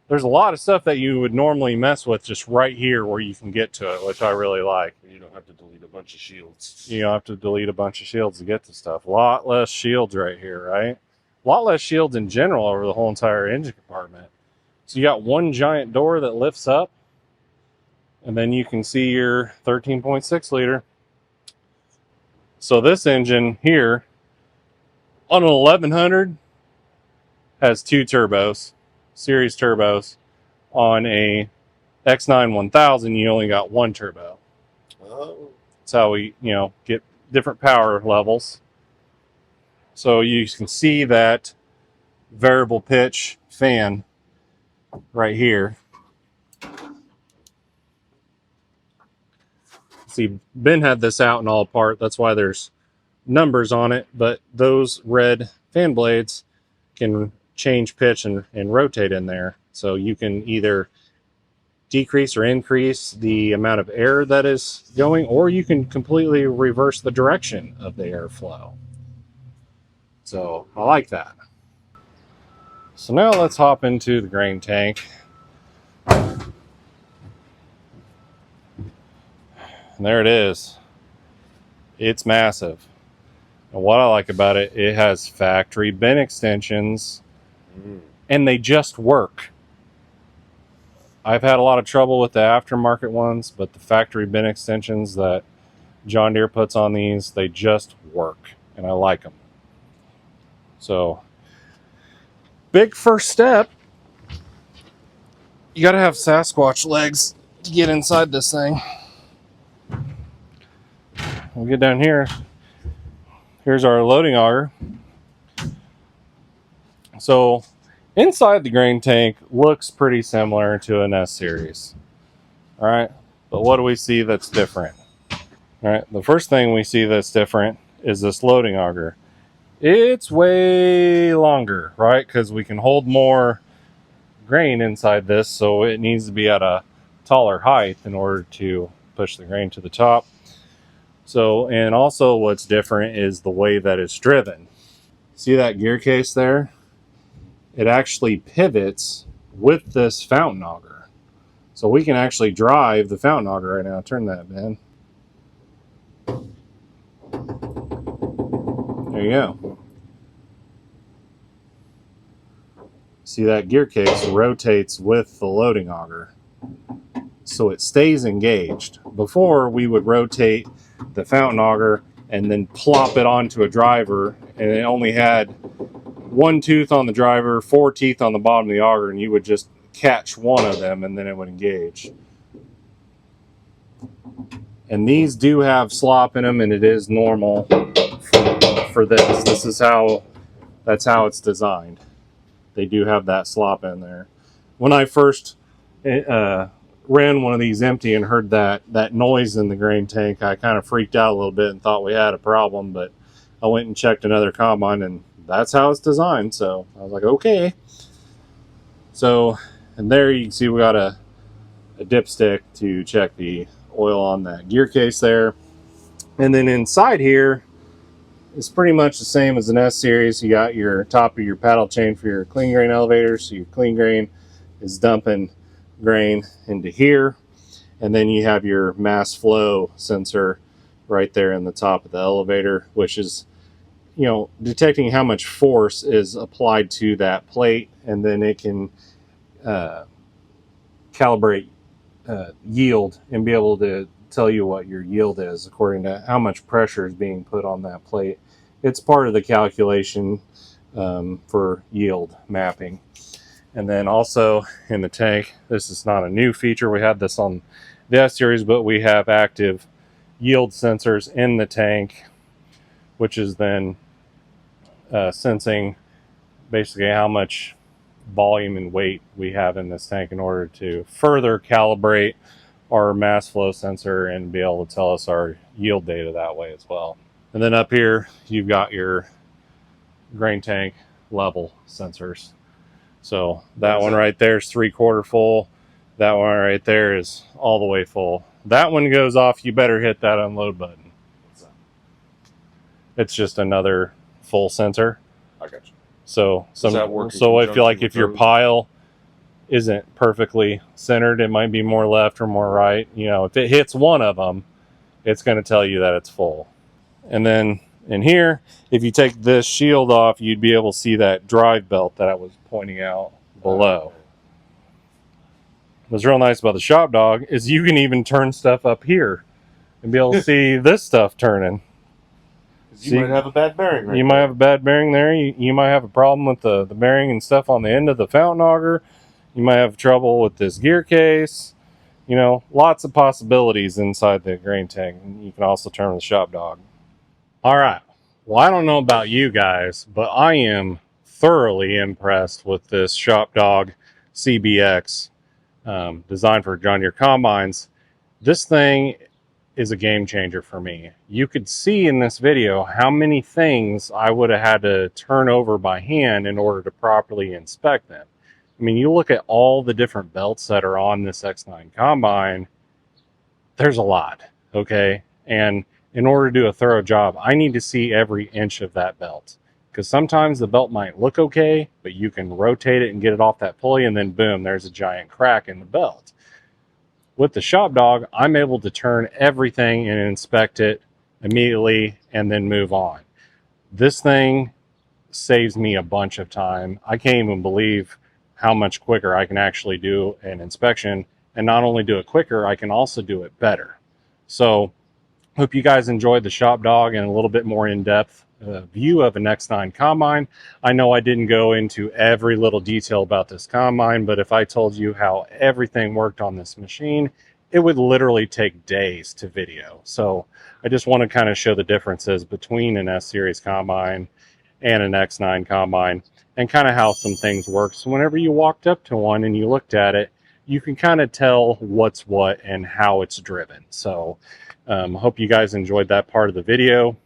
there's a lot of stuff that you would normally mess with just right here where you can get to it, which I really like. You don't have to delete a bunch of shields. You don't have to delete a bunch of shields to get to stuff. A lot less shields right here, right? A lot less shields in general over the whole entire engine compartment. So you got one giant door that lifts up, And then you can see your 13.6 liter. So this engine here on an 1100 has 2 turbos, series turbos. On a X9 1000, you only got 1 turbo. Oh. That's how we, get different power levels. So you can see that variable pitch fan right here. See, Ben had this out and all apart. That's why there's numbers on it. But those red fan blades can change pitch and rotate in there. So you can either decrease or increase the amount of air that is going, or you can completely reverse the direction of the airflow. So I like that. So now let's hop into the grain tank. And there it is. It's massive. And what I like about it, it has factory bin extensions, and they just work. I've had a lot of trouble with the aftermarket ones, but the factory bin extensions that John Deere puts on these, they just work, and I like them. So, big first step. You got to have Sasquatch legs to get inside this thing. We'll get down here. Here's our loading auger. So, inside the grain tank looks pretty similar to an S series. All right, but what do we see that's different? All right, the first thing we see that's different is this loading auger. It's way longer, right? Because we can hold more grain inside this, so it needs to be at a taller height in order to push the grain to the top. So, and also what's different is the way that it's driven. See that gear case there? It actually pivots with this fountain auger. So we can actually drive the fountain auger right now. Turn that, Ben. There you go. See that gear case rotates with the loading auger. So it stays engaged. Before, we would rotate the fountain auger and then plop it onto a driver, and it only had 1 tooth on the driver, 4 teeth on the bottom of the auger, and you would just catch one of them and then it would engage. And these do have slop in them, and it is normal for this. That's how it's designed. They do have that slop in there. When I first ran one of these empty and heard that noise in the grain tank, I kind of freaked out a little bit and thought we had a problem, but I went and checked another combine, and that's how it's designed. So I was like, okay. So, and there you can see we got a dipstick to check the oil on that gear case there. And then inside here, it's pretty much the same as an S series. You got your top of your paddle chain for your clean grain elevator. So your clean grain is dumping grain into here. And then you have your mass flow sensor right there in the top of the elevator, which is, detecting how much force is applied to that plate. And then it can calibrate yield and be able to tell you what your yield is according to how much pressure is being put on that plate. It's part of the calculation for yield mapping. And then also in the tank, this is not a new feature. We had this on the S series, but we have active yield sensors in the tank, which is then sensing basically how much volume and weight we have in this tank in order to further calibrate our mass flow sensor and be able to tell us our yield data that way as well. And then up here, you've got your grain tank level sensors. So that one right there is 3/4 full. That one right there is all the way full. That one goes off, you better hit that unload button. It's just another full sensor. I got you. So I feel like if your pile isn't perfectly centered, it might be more left or more right. If it hits one of them, it's going to tell you that it's full. And then in here, if you take this shield off, you'd be able to see that drive belt that I was pointing out below. What's real nice about the Shop Dog is you can even turn stuff up here and be able to see this stuff turning. You might have a bad bearing right You might have a bad bearing there. You might have a problem with the bearing and stuff on the end of the fountain auger. You might have trouble with this gear case. You know, lots of possibilities inside the grain tank. You can also turn the Shop Dog. All right. Well, I don't know about you guys, but I am thoroughly impressed with this Shop Dog CBX designed for John Deere combines. This thing is a game changer for me. You could see in this video how many things I would have had to turn over by hand in order to properly inspect them. I mean, you look at all the different belts that are on this X9 combine, there's a lot, okay? And in order to do a thorough job, I need to see every inch of that belt. Because sometimes the belt might look okay, but you can rotate it and get it off that pulley, and then boom, there's a giant crack in the belt. With the Shop Dog, I'm able to turn everything and inspect it immediately and then move on. This thing saves me a bunch of time. I can't even believe how much quicker I can actually do an inspection, and not only do it quicker, I can also do it better. So hope you guys enjoyed the Shop Dog and a little bit more in-depth view of an X9 combine. I know I didn't go into every little detail about this combine, but if I told you how everything worked on this machine, it would literally take days to video. So I just want to kind of show the differences between an S-Series combine and an X9 combine, and kind of how some things work. So whenever you walked up to one and you looked at it, you can kind of tell what's what and how it's driven. So hope you guys enjoyed that part of the video.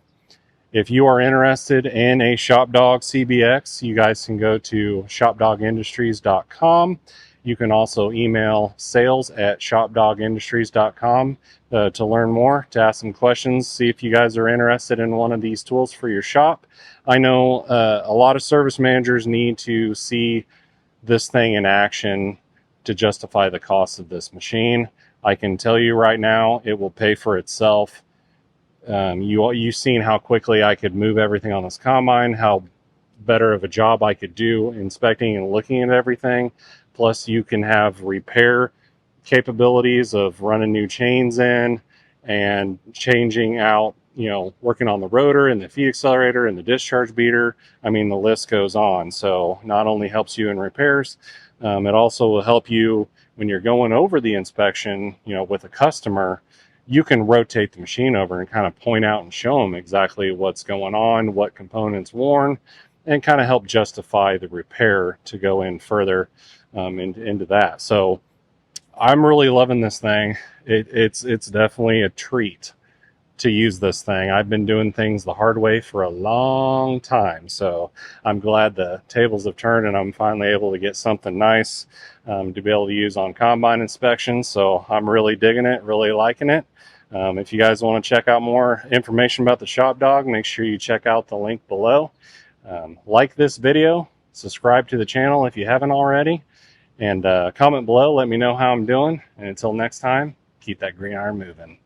If you are interested in a Shop Dog CBX, you guys can go to shopdogindustries.com. You can also email sales@shopdogindustries.com to learn more, to ask some questions, see if you guys are interested in one of these tools for your shop. I know a lot of service managers need to see this thing in action to justify the cost of this machine. I can tell you right now, it will pay for itself. You've seen how quickly I could move everything on this combine, how better of a job I could do inspecting and looking at everything. Plus you can have repair capabilities of running new chains in and changing out, you know, working on the rotor and the feed accelerator and the discharge beater. I mean, the list goes on. So not only helps you in repairs, it also will help you when you're going over the inspection, you know, with a customer. You can rotate the machine over and kind of point out and show them exactly what's going on, what components worn, and kind of help justify the repair to go in further into that. So I'm really loving this thing. It's definitely a treat to use this thing. I've been doing things the hard way for a long time, so I'm glad the tables have turned and I'm finally able to get something nice to be able to use on combine inspections. So I'm really digging it, really liking it. If you guys want to check out more information about the Shop Dog, make sure you check out the link below. Like this video, subscribe to the channel if you haven't already, and comment below, let me know how I'm doing. And until next time, keep that green iron moving.